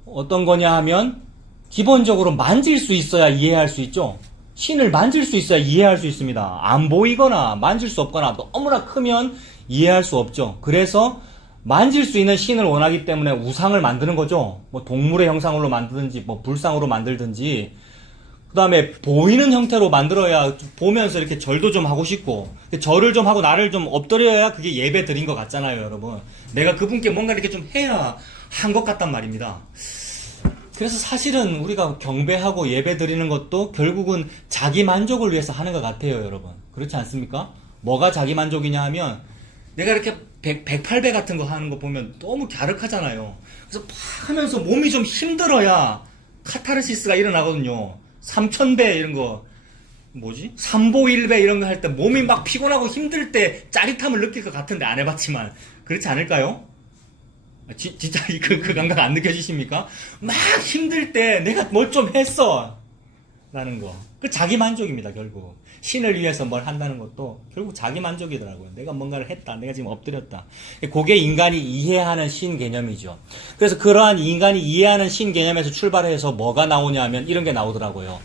어떤 거냐 하면 기본적으로 만질 수 있어야 이해할 수 있죠. 신을 만질 수 있어야 이해할 수 있습니다. 안 보이거나 만질 수 없거나 너무나 크면 이해할 수 없죠. 그래서 만질 수 있는 신을 원하기 때문에 우상을 만드는 거죠. 뭐 동물의 형상으로 만들든지 뭐 불상으로 만들든지 그 다음에 보이는 형태로 만들어야 보면서 이렇게 절도 좀 하고 싶고 절을 좀 하고 나를 좀 엎드려야 그게 예배 드린 것 같잖아요, 여러분. 내가 그분께 뭔가 이렇게 좀 해야 한 것 같단 말입니다. 그래서 사실은 우리가 경배하고 예배 드리는 것도 결국은 자기 만족을 위해서 하는 것 같아요, 여러분. 그렇지 않습니까? 뭐가 자기 만족이냐 하면 내가 이렇게 108배 같은 거 하는 거 보면 너무 갸륵하잖아요. 그래서 팍 하면서 몸이 좀 힘들어야 카타르시스가 일어나거든요. 3000배 이런 거 뭐지? 3보 1배 이런 거 할 때 몸이 막 피곤하고 힘들 때 짜릿함을 느낄 것 같은데 안 해봤지만 그렇지 않을까요? 진짜 그 감각 안 느껴지십니까? 막 힘들 때 내가 뭘 좀 했어. 라는 거. 그 자기 만족입니다, 결국. 신을 위해서 뭘 한다는 것도 결국 자기 만족이더라고요. 내가 뭔가를 했다. 내가 지금 엎드렸다. 그게 인간이 이해하는 신 개념이죠. 그래서 그러한 인간이 이해하는 신 개념에서 출발해서 뭐가 나오냐 하면 이런 게 나오더라고요.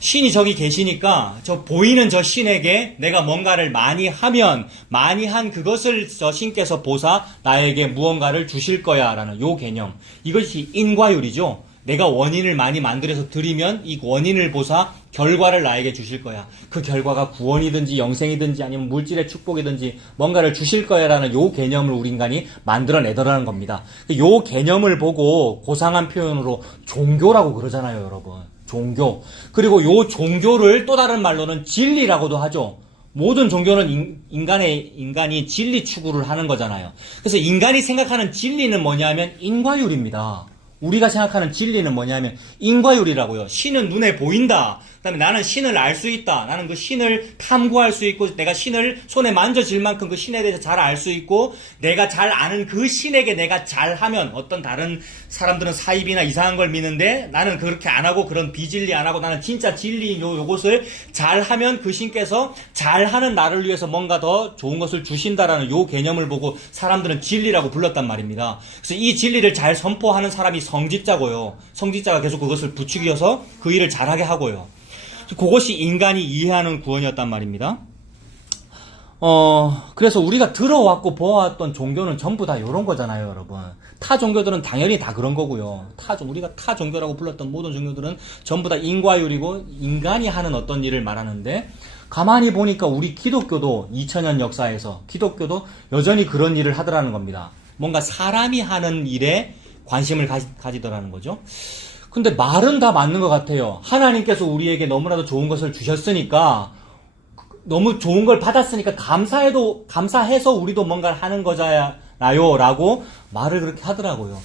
신이 저기 계시니까 저 보이는 저 신에게 내가 뭔가를 많이 하면 많이 한 그것을 저 신께서 보사 나에게 무언가를 주실 거야 라는 요 개념. 이것이 인과율이죠. 내가 원인을 많이 만들어서 드리면 이 원인을 보사 결과를 나에게 주실 거야. 그 결과가 구원이든지 영생이든지 아니면 물질의 축복이든지 뭔가를 주실 거야라는 요 개념을 우리 인간이 만들어내더라는 겁니다. 요 개념을 보고 고상한 표현으로 종교라고 그러잖아요, 여러분. 종교. 그리고 요 종교를 또 다른 말로는 진리라고도 하죠. 모든 종교는 인간이 진리 추구를 하는 거잖아요. 그래서 인간이 생각하는 진리는 뭐냐면 인과율입니다. 우리가 생각하는 진리는 뭐냐면 인과율이라고요. 신은 눈에 보인다. 그다음에 나는 신을 알 수 있다. 나는 그 신을 탐구할 수 있고 내가 신을 손에 만져질 만큼 그 신에 대해서 잘 알 수 있고 내가 잘 아는 그 신에게 내가 잘하면 어떤 다른 사람들은 사입이나 이상한 걸 믿는데 나는 그렇게 안 하고 그런 비진리 안 하고 나는 진짜 진리 요것을 잘하면 그 신께서 잘하는 나를 위해서 뭔가 더 좋은 것을 주신다라는 요 개념을 보고 사람들은 진리라고 불렀단 말입니다. 그래서 이 진리를 잘 선포하는 사람이 성직자고요. 성직자가 계속 그것을 부추겨서 그 일을 잘하게 하고요. 그것이 인간이 이해하는 구원이었단 말입니다. 그래서 우리가 들어왔고 보아왔던 종교는 전부 다 이런 거잖아요, 여러분. 타 종교들은 당연히 다 그런 거고요. 우리가 타 종교라고 불렀던 모든 종교들은 전부 다 인과율이고 인간이 하는 어떤 일을 말하는데 가만히 보니까 우리 기독교도 2000년 역사에서 기독교도 여전히 그런 일을 하더라는 겁니다. 뭔가 사람이 하는 일에 관심을 가지더라는 거죠. 근데 말은 다 맞는 것 같아요. 하나님께서 우리에게 너무나도 좋은 것을 주셨으니까 너무 좋은 걸 받았으니까 감사해서 우리도 뭔가를 하는 거잖아요 라고 말을 그렇게 하더라고요.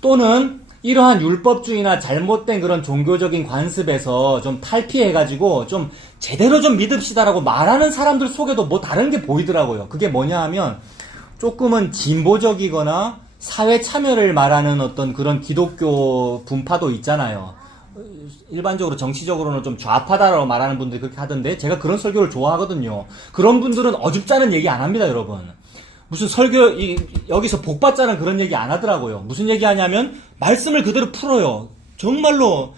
또는 이러한 율법주의나 잘못된 그런 종교적인 관습에서 좀 탈피해가지고 좀 제대로 좀 믿읍시다라고 말하는 사람들 속에도 뭐 다른 게 보이더라고요. 그게 뭐냐 하면 조금은 진보적이거나 사회 참여를 말하는 어떤 그런 기독교 분파도 있잖아요. 일반적으로 정치적으로는 좀 좌파다라고 말하는 분들이 그렇게 하던데 제가 그런 설교를 좋아하거든요. 그런 분들은 어줍잖은 얘기 안 합니다, 여러분. 무슨 여기서 복받자는 그런 얘기 안 하더라고요. 무슨 얘기 하냐면 말씀을 그대로 풀어요. 정말로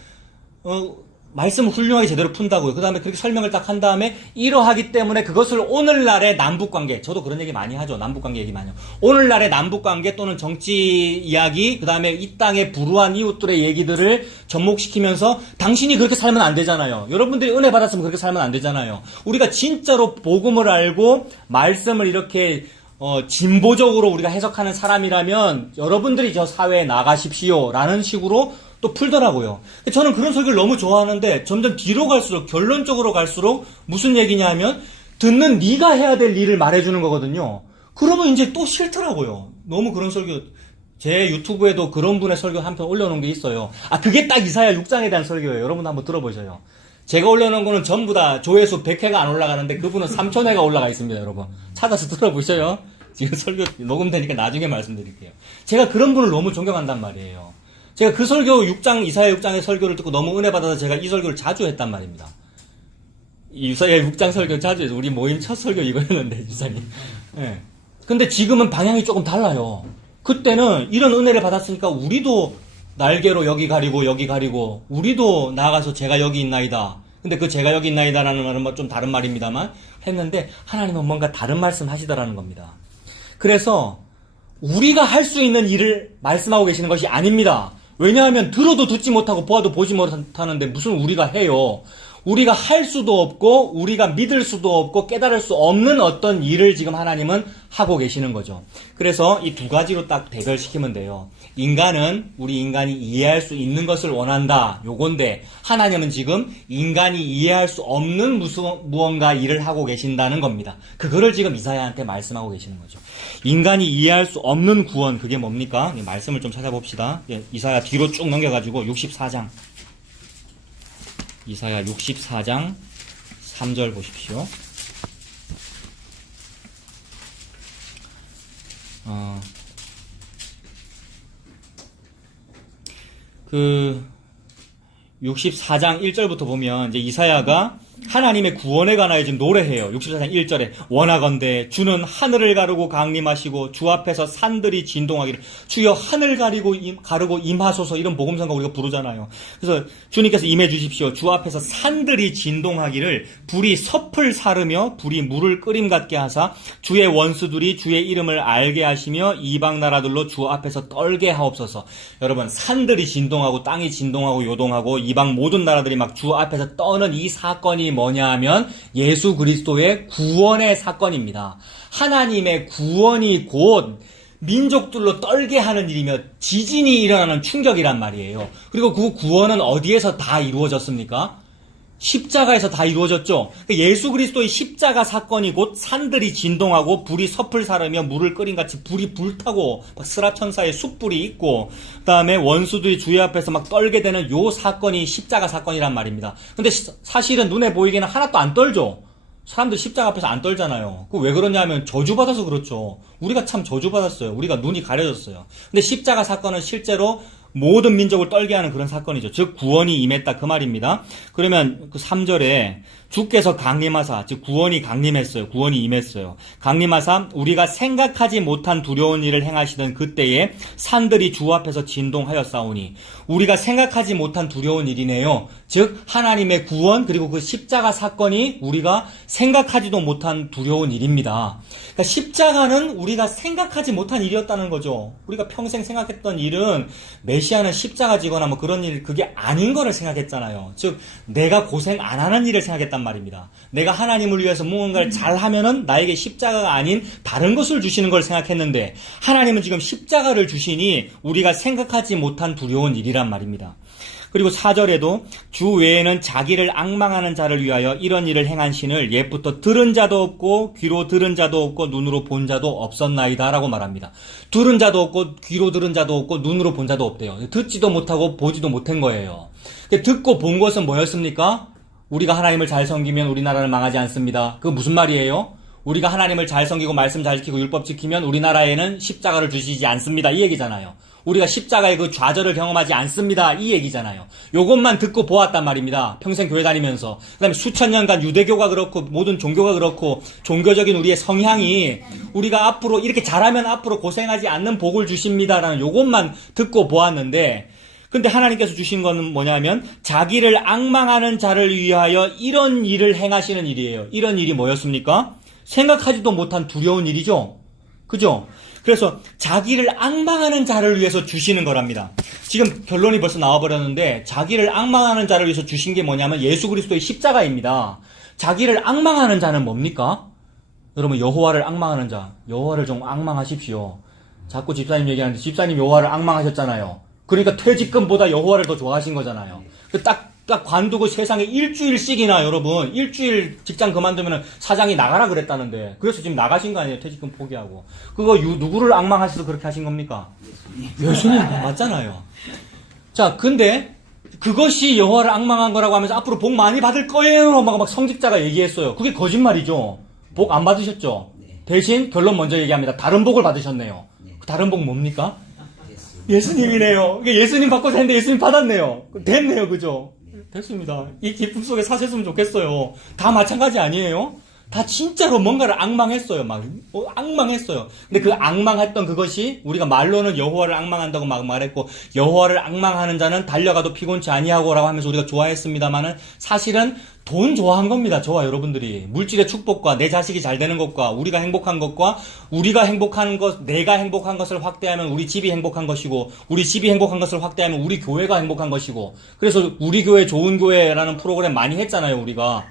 말씀을 훌륭하게 제대로 푼다고요. 그 다음에 그렇게 설명을 딱 한 다음에 이러하기 때문에 그것을 오늘날의 남북관계, 저도 그런 얘기 많이 하죠. 남북관계 얘기 많이 하죠. 오늘날의 남북관계 또는 정치 이야기, 그 다음에 이 땅의 불우한 이웃들의 얘기들을 접목시키면서 당신이 그렇게 살면 안 되잖아요. 여러분들이 은혜 받았으면 그렇게 살면 안 되잖아요. 우리가 진짜로 복음을 알고 말씀을 이렇게 진보적으로 우리가 해석하는 사람이라면 여러분들이 저 사회에 나가십시오 라는 식으로 또 풀더라고요. 저는 그런 설교를 너무 좋아하는데 점점 뒤로 갈수록 결론적으로 갈수록 무슨 얘기냐 하면 듣는 네가 해야 될 일을 말해주는 거거든요. 그러면 이제 또 싫더라고요. 너무 그런 설교. 제 유튜브에도 그런 분의 설교 한 편 올려놓은 게 있어요. 그게 딱 이사야 6장에 대한 설교예요. 여러분 한번 들어보셔요. 제가 올려놓은 거는 전부 다 조회수 100회가 안 올라가는데 그분은 3000회가 올라가 있습니다, 여러분. 찾아서 들어보셔요. 지금 설교 녹음되니까 나중에 말씀드릴게요. 제가 그런 분을 너무 존경한단 말이에요. 제가 그 설교 이사야 6장의 설교를 듣고 너무 은혜 받아서 제가 이 설교를 자주 했단 말입니다. 이사야 6장 설교 자주 해서 우리 모임 첫 설교 이거였는데, 이사님. 예. 근데 지금은 방향이 조금 달라요. 그때는 이런 은혜를 받았으니까 우리도 날개로 여기 가리고 우리도 나가서 제가 여기 있나이다. 근데 그 제가 여기 있나이다라는 말은 뭐 좀 다른 말입니다만 했는데 하나님은 뭔가 다른 말씀 하시더라는 겁니다. 그래서 우리가 할 수 있는 일을 말씀하고 계시는 것이 아닙니다. 왜냐하면 들어도 듣지 못하고 보아도 보지 못하는데 무슨 우리가 해요. 우리가 할 수도 없고 우리가 믿을 수도 없고 깨달을 수 없는 어떤 일을 지금 하나님은 하고 계시는 거죠. 그래서 이 두 가지로 딱 대별시키면 돼요. 우리 인간이 이해할 수 있는 것을 원한다. 요건데 하나님은 지금 인간이 이해할 수 없는 무언가 일을 하고 계신다는 겁니다. 그거를 지금 이사야한테 말씀하고 계시는 거죠. 인간이 이해할 수 없는 구원, 그게 뭡니까? 말씀을 좀 찾아봅시다. 이사야 뒤로 쭉 넘겨가지고 64장. 이사야 64장 3절 보십시오. 64장 1절부터 보면 이제 이사야가 하나님의 구원에 관하여 지금 노래해요. 64장 1절에 원하건대 주는 하늘을 가르고 강림하시고 주 앞에서 산들이 진동하기를 주여 하늘 가르고 임하소서 이런 복음성가 우리가 부르잖아요. 그래서 주님께서 임해 주십시오. 주 앞에서 산들이 진동하기를 불이 섭을 사르며 불이 물을 끓임 같게 하사 주의 원수들이 주의 이름을 알게 하시며 이방 나라들로 주 앞에서 떨게 하옵소서. 여러분 산들이 진동하고 땅이 진동하고 요동하고 이방 모든 나라들이 막 주 앞에서 떠는 이 사건이 뭐냐 하면 예수 그리스도의 구원의 사건입니다. 하나님의 구원이 곧 민족들로 떨게 하는 일이며 지진이 일어나는 충격이란 말이에요. 그리고 그 구원은 어디에서 다 이루어졌습니까? 십자가에서 다 이루어졌죠. 예수 그리스도의 십자가 사건이 곧 산들이 진동하고 불이 섭을 사르며 물을 끓인 같이 불이 불타고 막 스라천사의 숯불이 있고 그다음에 원수들이 주의 앞에서 막 떨게 되는 요 사건이 십자가 사건이란 말입니다. 근데 사실은 눈에 보이기는 하나도 안 떨죠. 사람들 십자가 앞에서 안 떨잖아요. 그 왜 그러냐면 저주받아서 그렇죠. 우리가 참 저주받았어요. 우리가 눈이 가려졌어요. 근데 십자가 사건은 실제로 모든 민족을 떨게 하는 그런 사건이죠. 즉 구원이 임했다 그 말입니다. 그러면 그 3절에 주께서 강림하사, 즉 구원이 강림했어요. 구원이 임했어요. 강림하사 우리가 생각하지 못한 두려운 일을 행하시던 그때에 산들이 주 앞에서 진동하였사오니 우리가 생각하지 못한 두려운 일이네요. 즉 하나님의 구원 그리고 그 십자가 사건이 우리가 생각하지도 못한 두려운 일입니다. 그러니까 십자가는 우리가 생각하지 못한 일이었다는 거죠. 우리가 평생 생각했던 일은 메시아는 십자가 지거나 뭐 그런 일 그게 아닌 거를 생각했잖아요. 즉 내가 고생 안 하는 일을 생각했단 말입니다. 내가 하나님을 위해서 무언가를 잘하면은 나에게 십자가가 아닌 다른 것을 주시는 걸 생각했는데 하나님은 지금 십자가를 주시니 우리가 생각하지 못한 두려운 일이란 말입니다. 그리고 4절에도 주 외에는 자기를 앙망하는 자를 위하여 이런 일을 행한 신을 옛부터 들은 자도 없고 귀로 들은 자도 없고 눈으로 본 자도 없었나이다 라고 말합니다. 들은 자도 없고 귀로 들은 자도 없고 눈으로 본 자도 없대요. 듣지도 못하고 보지도 못한 거예요. 듣고 본 것은 뭐였습니까? 우리가 하나님을 잘 섬기면 우리나라는 망하지 않습니다. 그거 무슨 말이에요? 우리가 하나님을 잘 섬기고 말씀 잘 지키고 율법 지키면 우리나라에는 십자가를 주시지 않습니다. 이 얘기잖아요. 우리가 십자가의 그 좌절을 경험하지 않습니다. 이 얘기잖아요. 요것만 듣고 보았단 말입니다. 평생 교회 다니면서. 그 다음에 수천 년간 유대교가 그렇고 모든 종교가 그렇고 종교적인 우리의 성향이 우리가 앞으로 이렇게 잘하면 앞으로 고생하지 않는 복을 주십니다라는 요것만 듣고 보았는데 근데 하나님께서 주신 거는 뭐냐면 자기를 앙망하는 자를 위하여 이런 일을 행하시는 일이에요. 이런 일이 뭐였습니까? 생각하지도 못한 두려운 일이죠. 그죠? 그래서 자기를 앙망하는 자를 위해서 주시는 거랍니다. 지금 결론이 벌써 나와버렸는데 자기를 앙망하는 자를 위해서 주신 게 뭐냐면 예수 그리스도의 십자가입니다. 자기를 앙망하는 자는 뭡니까? 여러분 여호와를 앙망하는 자. 여호와를 좀 앙망하십시오. 자꾸 집사님 얘기하는데 집사님 여호와를 앙망하셨잖아요. 그러니까 퇴직금보다 여호와를 더 좋아하신 거잖아요. 딱 관두고 세상에 일주일씩이나 여러분 일주일 직장 그만두면 사장이 나가라 그랬다는데 그래서 지금 나가신 거 아니에요? 퇴직금 포기하고. 그거 누구를 앙망하셔서 그렇게 하신 겁니까? 예수님 맞잖아요. 자 근데 그것이 여호와를 앙망한 거라고 하면서 앞으로 복 많이 받을 거예요 막 성직자가 얘기했어요. 그게 거짓말이죠. 복 안 받으셨죠? 대신 결론 먼저 얘기합니다. 다른 복을 받으셨네요. 그 다른 복 뭡니까? 예수님이네요. 예수님 받고자 했는데 예수님 받았네요. 됐네요. 그죠? 됐습니다. 이 기쁨 속에 사셨으면 좋겠어요. 다 마찬가지 아니에요? 다 진짜로 뭔가를 앙망했어요. 앙망했어요. 근데 그 앙망했던 그것이 우리가 말로는 여호와를 앙망한다고 막 말했고 여호와를 앙망하는 자는 달려가도 피곤치 아니하고라고 하면서 우리가 좋아했습니다만은 사실은 돈 좋아한 겁니다. 저와 여러분들이 물질의 축복과 내 자식이 잘 되는 것과 우리가 행복한 것과 우리가 행복한 것, 내가 행복한 것을 확대하면 우리 집이 행복한 것이고 우리 집이 행복한 것을 확대하면 우리 교회가 행복한 것이고 그래서 우리 교회 좋은 교회라는 프로그램 많이 했잖아요. 우리가.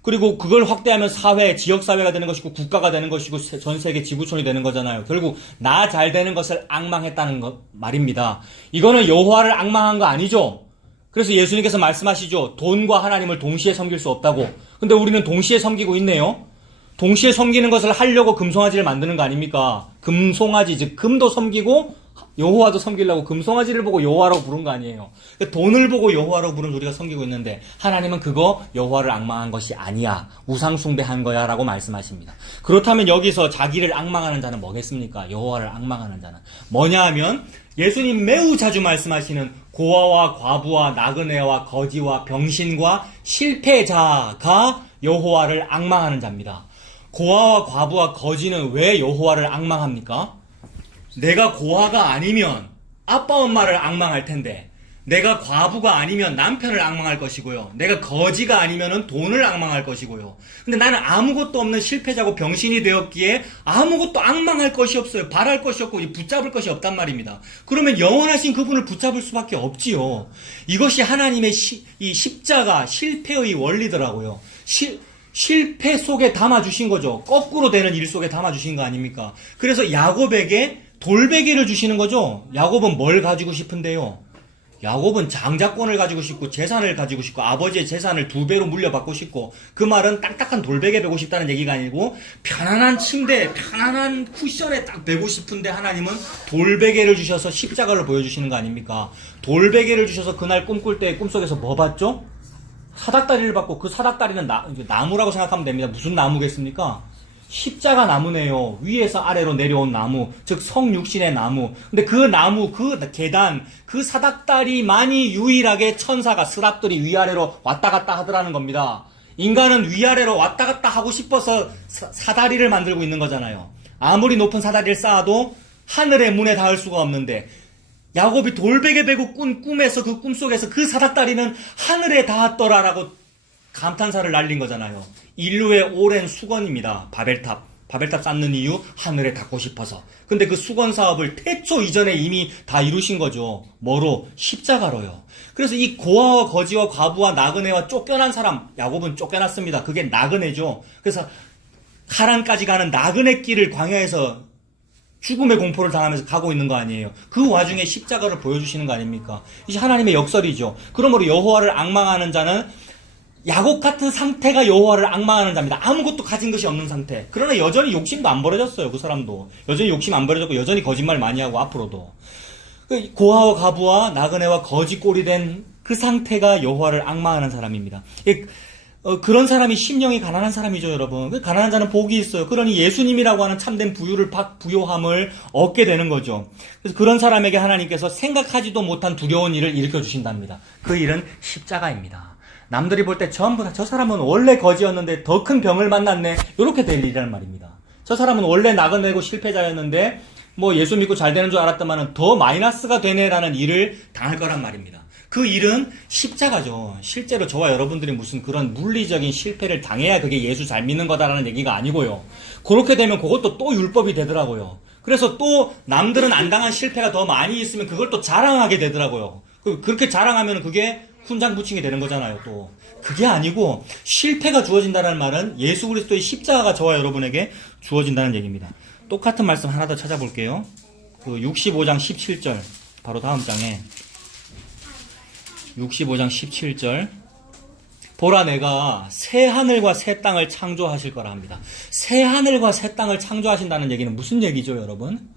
그리고 그걸 확대하면 사회, 지역사회가 되는 것이고 국가가 되는 것이고 전 세계 지구촌이 되는 거잖아요. 결국 나 잘 되는 것을 앙망했다는 것 말입니다. 이거는 여호와를 앙망한 거 아니죠. 그래서 예수님께서 말씀하시죠. 돈과 하나님을 동시에 섬길 수 없다고. 근데 우리는 동시에 섬기고 있네요. 동시에 섬기는 것을 하려고 금송아지를 만드는 거 아닙니까? 금송아지, 즉 금도 섬기고 여호와도 섬기려고 금송아지를 보고 여호와라고 부른 거 아니에요. 돈을 보고 여호와라고 부른 우리가 섬기고 있는데 하나님은 그거 여호와를 앙망한 것이 아니야. 우상 숭배한 거야 라고 말씀하십니다. 그렇다면 여기서 자기를 앙망하는 자는 뭐겠습니까? 여호와를 앙망하는 자는 뭐냐 하면 예수님 매우 자주 말씀하시는 고아와 과부와 나그네와 거지와 병신과 실패자가 여호와를 앙망하는 자입니다. 고아와 과부와 거지는 왜 여호와를 앙망합니까? 내가 고아가 아니면 아빠 엄마를 앙망할 텐데, 내가 과부가 아니면 남편을 앙망할 것이고요, 내가 거지가 아니면 돈을 앙망할 것이고요. 근데 나는 아무것도 없는 실패자고 병신이 되었기에 아무것도 앙망할 것이 없어요. 바랄 것이 없고 붙잡을 것이 없단 말입니다. 그러면 영원하신 그분을 붙잡을 수밖에 없지요. 이것이 하나님의 이 십자가 실패의 원리더라고요. 실패 속에 담아주신 거죠. 거꾸로 되는 일 속에 담아주신 거 아닙니까? 그래서 야곱에게 돌베개를 주시는 거죠. 야곱은 뭘 가지고 싶은데요? 야곱은 장자권을 가지고 싶고 재산을 가지고 싶고 아버지의 재산을 2배로 물려받고 싶고, 그 말은 딱딱한 돌베개 베고 싶다는 얘기가 아니고 편안한 침대, 편안한 쿠션에 딱 베고 싶은데 하나님은 돌베개를 주셔서 십자가를 보여주시는 거 아닙니까? 돌베개를 주셔서 그날 꿈꿀 때 꿈속에서 뭐 봤죠? 사닥다리를 받고, 그 사닥다리는 나무라고 생각하면 됩니다. 무슨 나무겠습니까? 십자가 나무네요. 위에서 아래로 내려온 나무, 즉 성육신의 나무. 근데 그 나무, 그 계단, 그 사닥다리만이 유일하게 천사가, 스랍들이 위아래로 왔다 갔다 하더라는 겁니다. 인간은 위아래로 왔다 갔다 하고 싶어서 사다리를 만들고 있는 거잖아요. 아무리 높은 사다리를 쌓아도 하늘의 문에 닿을 수가 없는데, 야곱이 돌베개 베고 꾼 꿈에서, 그 꿈속에서 그 사닥다리는 하늘에 닿았더라라고 감탄사를 날린 거잖아요. 인류의 오랜 수건입니다. 바벨탑 쌓는 이유, 하늘에 닿고 싶어서. 근데 그 수건 사업을 태초 이전에 이미 다 이루신 거죠. 뭐로? 십자가로요. 그래서 이 고아와 거지와 과부와 나그네와 쫓겨난 사람, 야곱은 쫓겨났습니다. 그게 나그네죠. 그래서 하란까지 가는 나그네 길을 광야에서 죽음의 공포를 당하면서 가고 있는 거 아니에요. 그 와중에 십자가를 보여주시는 거 아닙니까? 이제 하나님의 역설이죠. 그러므로 여호와를 앙망하는 자는 야곱 같은 상태가 여호와를 앙망하는 자입니다. 아무것도 가진 것이 없는 상태. 그러나 여전히 욕심도 안 버려졌어요. 그 사람도 여전히 욕심 안 버려졌고 여전히 거짓말 많이 하고 앞으로도. 고아와 과부와 나그네와 거지 꼴이 된 그 상태가 여호와를 앙망하는 사람입니다. 그런 사람이 심령이 가난한 사람이죠, 여러분. 가난한 자는 복이 있어요. 그러니 예수님이라고 하는 참된 부요함을 얻게 되는 거죠. 그래서 그런 사람에게 하나님께서 생각하지도 못한 두려운 일을 일으켜 주신답니다. 그 일은 십자가입니다. 남들이 볼 때 전부 다 저 사람은 원래 거지였는데 더 큰 병을 만났네, 이렇게 될 일이란 말입니다. 저 사람은 원래 나그네고 실패자였는데 뭐 예수 믿고 잘 되는 줄 알았더만은 더 마이너스가 되네라는 일을 당할 거란 말입니다. 그 일은 십자가죠. 실제로 저와 여러분들이 무슨 그런 물리적인 실패를 당해야 그게 예수 잘 믿는 거다라는 얘기가 아니고요. 그렇게 되면 그것도 또 율법이 되더라고요. 그래서 또 남들은 안 당한 실패가 더 많이 있으면 그걸 또 자랑하게 되더라고요. 그렇게 자랑하면 그게 훈장 붙이게 되는 거잖아요. 또 그게 아니고 실패가 주어진다는 말은 예수 그리스도의 십자가가 저와 여러분에게 주어진다는 얘기입니다. 똑같은 말씀 하나 더 찾아볼게요. 그 65장 17절, 바로 다음 장에 65장 17절, 보라 내가 새 하늘과 새 땅을 창조하실 거라 합니다. 새 하늘과 새 땅을 창조하신다는 얘기는 무슨 얘기죠, 여러분?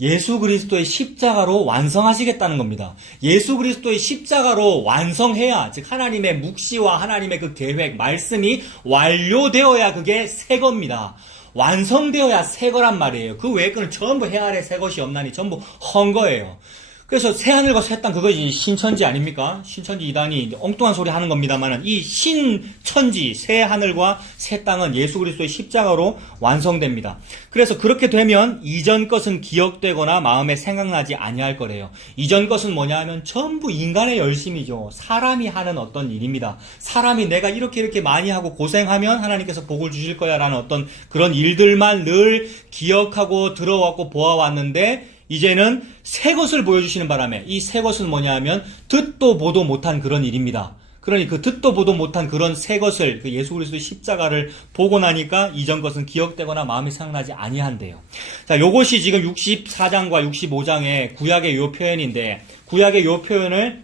예수 그리스도의 십자가로 완성하시겠다는 겁니다. 예수 그리스도의 십자가로 완성해야, 즉 하나님의 묵시와 하나님의 그 계획, 말씀이 완료되어야 그게 새 겁니다. 완성되어야 새 거란 말이에요. 그 외의 거는 전부 해 아래 새 것이 없나니 전부 헛 거예요. 그래서 새하늘과 새 땅, 그것이 신천지 아닙니까? 신천지 이단이 엉뚱한 소리 하는 겁니다만은, 이 신천지, 새하늘과 새 땅은 예수 그리스도의 십자가로 완성됩니다. 그래서 그렇게 되면 이전 것은 기억되거나 마음에 생각나지 아니할 거래요. 이전 것은 뭐냐 하면 전부 인간의 열심이죠. 사람이 하는 어떤 일입니다. 사람이 내가 이렇게 많이 하고 고생하면 하나님께서 복을 주실 거야 라는 어떤 그런 일들만 늘 기억하고 들어왔고 보아왔는데, 이제는 새 것을 보여주시는 바람에, 이 새 것은 뭐냐 하면 듣도 보도 못한 그런 일입니다. 그러니 그 듣도 보도 못한 그런 새 것을, 그 예수 그리스도의 십자가를 보고 나니까 이전 것은 기억되거나 마음이 생각나지 아니한대요. 자, 요것이 지금 64장과 65장의 구약의 요 표현인데, 구약의 요 표현을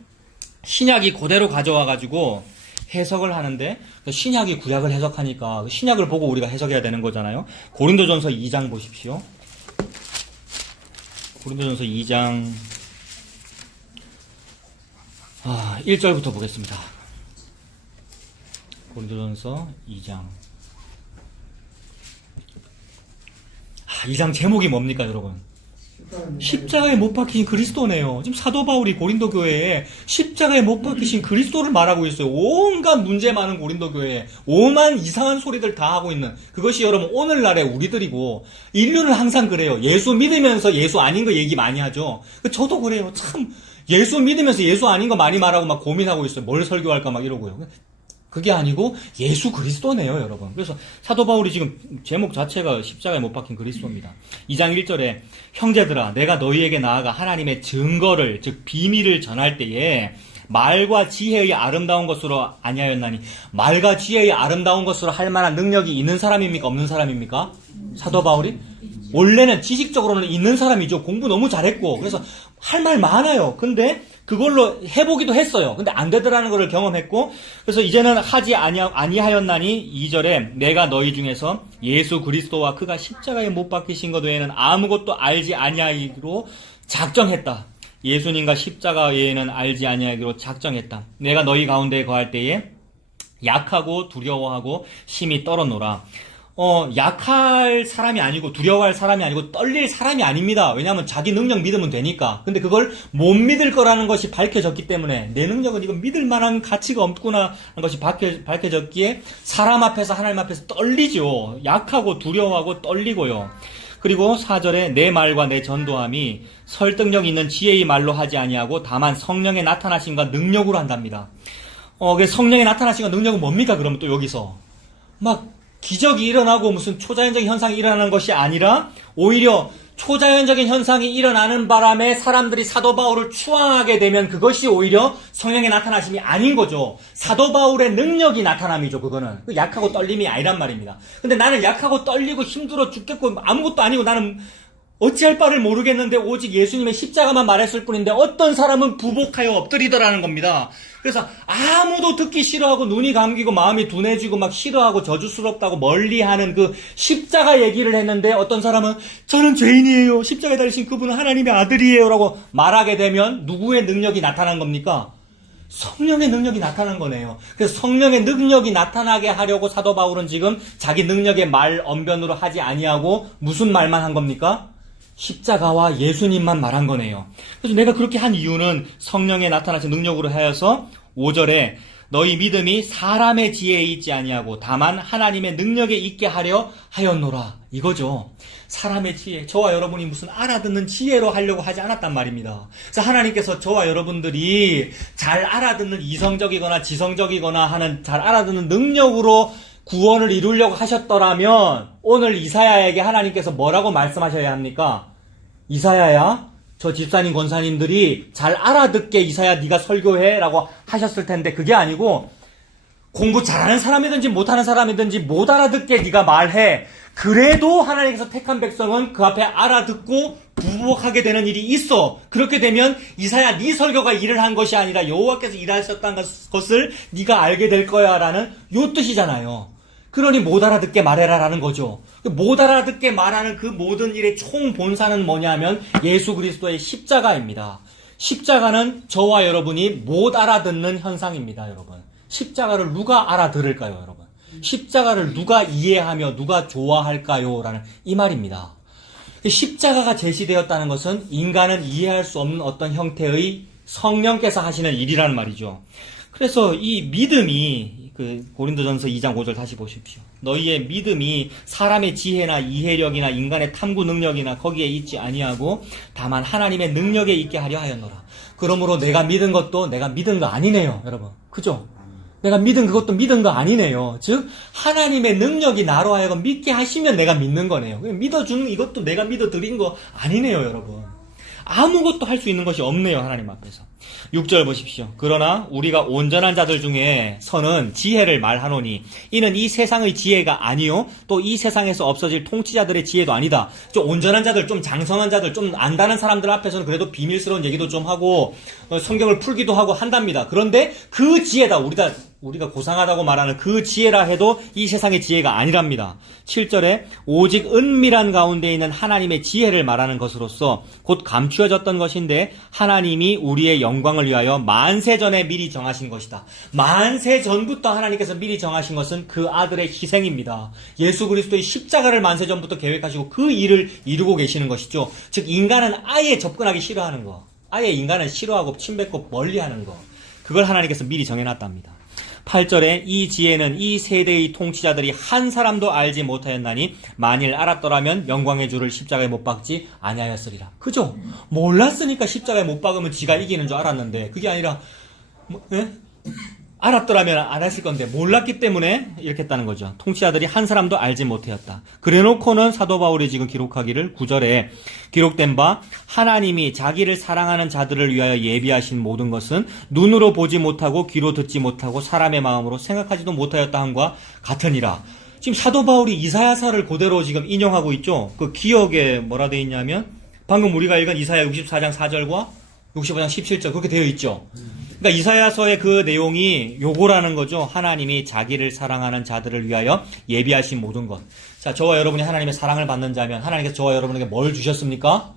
신약이 그대로 가져와 가지고 해석을 하는데, 신약이 구약을 해석하니까 신약을 보고 우리가 해석해야 되는 거잖아요. 고린도전서 2장 보십시오. 고린도전서 2장 1절부터 보겠습니다. 고린도전서 2장 2장 제목이 뭡니까 여러분? 십자가에 못 박히신 그리스도네요. 지금 사도 바울이 고린도 교회에 십자가에 못 박히신 그리스도를 말하고 있어요. 온갖 문제 많은 고린도 교회에 오만 이상한 소리들 다 하고 있는 그것이 여러분 오늘날의 우리들이고 인류는 항상 그래요. 예수 믿으면서 예수 아닌 거 얘기 많이 하죠. 저도 그래요. 참 예수 믿으면서 예수 아닌 거 많이 말하고 막 고민하고 있어요. 뭘 설교할까 막 이러고요. 그게 아니고 예수 그리스도네요, 여러분. 그래서 사도 바울이 지금 제목 자체가 십자가에 못 박힌 그리스도입니다. 2장 1절에 형제들아 내가 너희에게 나아가 하나님의 증거를 즉 비밀을 전할 때에 말과 지혜의 아름다운 것으로 아니하였나니 말과 지혜의 아름다운 것으로 할 만한 능력이 있는 사람입니까? 없는 사람입니까? 사도 바울이? 원래는 지식적으로는 있는 사람이죠. 공부 너무 잘했고 그래서 할 말 많아요. 근데 그걸로 해보기도 했어요. 근데 안 되더라는 것을 경험했고 그래서 이제는 하지 아니하였나니 2절에 내가 너희 중에서 예수 그리스도와 그가 십자가에 못 박히신 것 외에는 아무것도 알지 아니하기로 작정했다. 예수님과 십자가 외에는 알지 아니하기로 작정했다. 내가 너희 가운데 거할 때에 약하고 두려워하고 심히 떨어노라. 약할 사람이 아니고 두려워할 사람이 아니고 떨릴 사람이 아닙니다. 왜냐하면 자기 능력 믿으면 되니까. 근데 그걸 못 믿을 거라는 것이 밝혀졌기 때문에 내 능력은 이거 믿을 만한 가치가 없구나 하는 것이 밝혀졌기에 사람 앞에서 하나님 앞에서 떨리죠. 약하고 두려워하고 떨리고요. 그리고 4절에 내 말과 내 전도함이 설득력 있는 지혜의 말로 하지 아니하고 다만 성령의 나타나심과 능력으로 한답니다. 성령의 나타나심과 능력은 뭡니까? 그러면 또 여기서 막 기적이 일어나고 무슨 초자연적인 현상이 일어나는 것이 아니라 오히려 초자연적인 현상이 일어나는 바람에 사람들이 사도 바울을 추앙하게 되면 그것이 오히려 성령의 나타나심이 아닌 거죠. 사도 바울의 능력이 나타남이죠. 그거는 약하고 떨림이 아니란 말입니다. 근데 나는 약하고 떨리고 힘들어 죽겠고 아무것도 아니고 나는 어찌할 바를 모르겠는데 오직 예수님의 십자가만 말했을 뿐인데 어떤 사람은 부복하여 엎드리더라는 겁니다. 그래서 아무도 듣기 싫어하고 눈이 감기고 마음이 둔해지고 막 싫어하고 저주스럽다고 멀리하는 그 십자가 얘기를 했는데 어떤 사람은 저는 죄인이에요. 십자가에 달리신 그분은 하나님의 아들이에요 라고 말하게 되면 누구의 능력이 나타난 겁니까? 성령의 능력이 나타난 거네요. 그래서 성령의 능력이 나타나게 하려고 사도 바울은 지금 자기 능력의 말 언변으로 하지 아니하고 무슨 말만 한 겁니까? 십자가와 예수님만 말한 거네요. 그래서 내가 그렇게 한 이유는 성령에 나타나신 능력으로 하여서 5절에 너희 믿음이 사람의 지혜에 있지 아니하고 다만 하나님의 능력에 있게 하려 하였노라. 이거죠. 사람의 지혜. 저와 여러분이 무슨 알아듣는 지혜로 하려고 하지 않았단 말입니다. 그래서 하나님께서 저와 여러분들이 잘 알아듣는 이성적이거나 지성적이거나 하는 잘 알아듣는 능력으로 구원을 이루려고 하셨더라면 오늘 이사야에게 하나님께서 뭐라고 말씀하셔야 합니까? 이사야야, 저 집사님 권사님들이 잘 알아듣게 이사야 네가 설교해 라고 하셨을 텐데 그게 아니고 공부 잘하는 사람이든지 못하는 사람이든지 못 알아듣게 네가 말해. 그래도 하나님께서 택한 백성은 그 앞에 알아듣고 부복하게 되는 일이 있어. 그렇게 되면 이사야 네 설교가 일을 한 것이 아니라 여호와께서 일하셨다는 것을 네가 알게 될 거야 라는 요 뜻이잖아요. 그러니 못 알아듣게 말해라라는 거죠. 못 알아듣게 말하는 그 모든 일의 총 본사는 뭐냐면 예수 그리스도의 십자가입니다. 십자가는 저와 여러분이 못 알아듣는 현상입니다, 여러분. 십자가를 누가 알아들을까요, 여러분? 십자가를 누가 이해하며 누가 좋아할까요? 라는 이 말입니다. 십자가가 제시되었다는 것은 인간은 이해할 수 없는 어떤 형태의 성령께서 하시는 일이라는 말이죠. 그래서 이 믿음이 고린도전서 2장 5절 다시 보십시오. 너희의 믿음이 사람의 지혜나 이해력이나 인간의 탐구 능력이나 거기에 있지 아니하고 다만 하나님의 능력에 있게 하려 하였노라. 그러므로 내가 믿은 것도 내가 믿은 거 아니네요, 여러분. 그죠? 내가 믿은 그것도 믿은 거 아니네요. 즉 하나님의 능력이 나로 하여금 믿게 하시면 내가 믿는 거네요. 믿어주는 이것도 내가 믿어드린 거 아니네요, 여러분. 아무것도 할 수 있는 것이 없네요, 하나님 앞에서. 6절 보십시오. 그러나 우리가 온전한 자들 중에 서는 지혜를 말하노니 이는 이 세상의 지혜가 아니요 또 이 세상에서 없어질 통치자들의 지혜도 아니다. 좀 온전한 자들, 좀 장성한 자들, 좀 안다는 사람들 앞에서는 그래도 비밀스러운 얘기도 좀 하고 성경을 풀기도 하고 한답니다. 그런데 그 지혜다, 우리가 고상하다고 말하는 그 지혜라 해도 이 세상의 지혜가 아니랍니다. 7절에 오직 은밀한 가운데 있는 하나님의 지혜를 말하는 것으로서 곧 감추어졌던 것인데 하나님이 우리의 영광을 위하여 만세 전에 미리 정하신 것이다. 만세 전부터 하나님께서 미리 정하신 것은 그 아들의 희생입니다. 예수 그리스도의 십자가를 만세 전부터 계획하시고 그 일을 이루고 계시는 것이죠. 즉 인간은 아예 접근하기 싫어하는 거, 아예 인간은 싫어하고 침뱉고 멀리하는 거, 그걸 하나님께서 미리 정해놨답니다. 8절에 이 지혜는 이 세대의 통치자들이 한 사람도 알지 못하였나니 만일 알았더라면 영광의 주를 십자가에 못 박지 아니하였으리라. 그죠? 몰랐으니까 십자가에 못 박으면 지가 이기는 줄 알았는데 그게 아니라 알았더라면 안 했을 건데 몰랐기 때문에 이렇게 했다는 거죠. 통치자들이 한 사람도 알지 못하였다. 그래놓고는 사도 바울이 지금 기록하기를 9절에 기록된 바 하나님이 자기를 사랑하는 자들을 위하여 예비하신 모든 것은 눈으로 보지 못하고 귀로 듣지 못하고 사람의 마음으로 생각하지도 못하였다 함과 같으니라. 지금 사도 바울이 이사야서를 그대로 지금 인용하고 있죠. 그 기억에 뭐라 되어 있냐면 방금 우리가 읽은 이사야 64장 4절과 65장 17절 그렇게 되어 있죠. 그러니까 이사야서의 그 내용이 요거라는 거죠. 하나님이 자기를 사랑하는 자들을 위하여 예비하신 모든 것. 자, 저와 여러분이 하나님의 사랑을 받는 자면 하나님께서 저와 여러분에게 뭘 주셨습니까?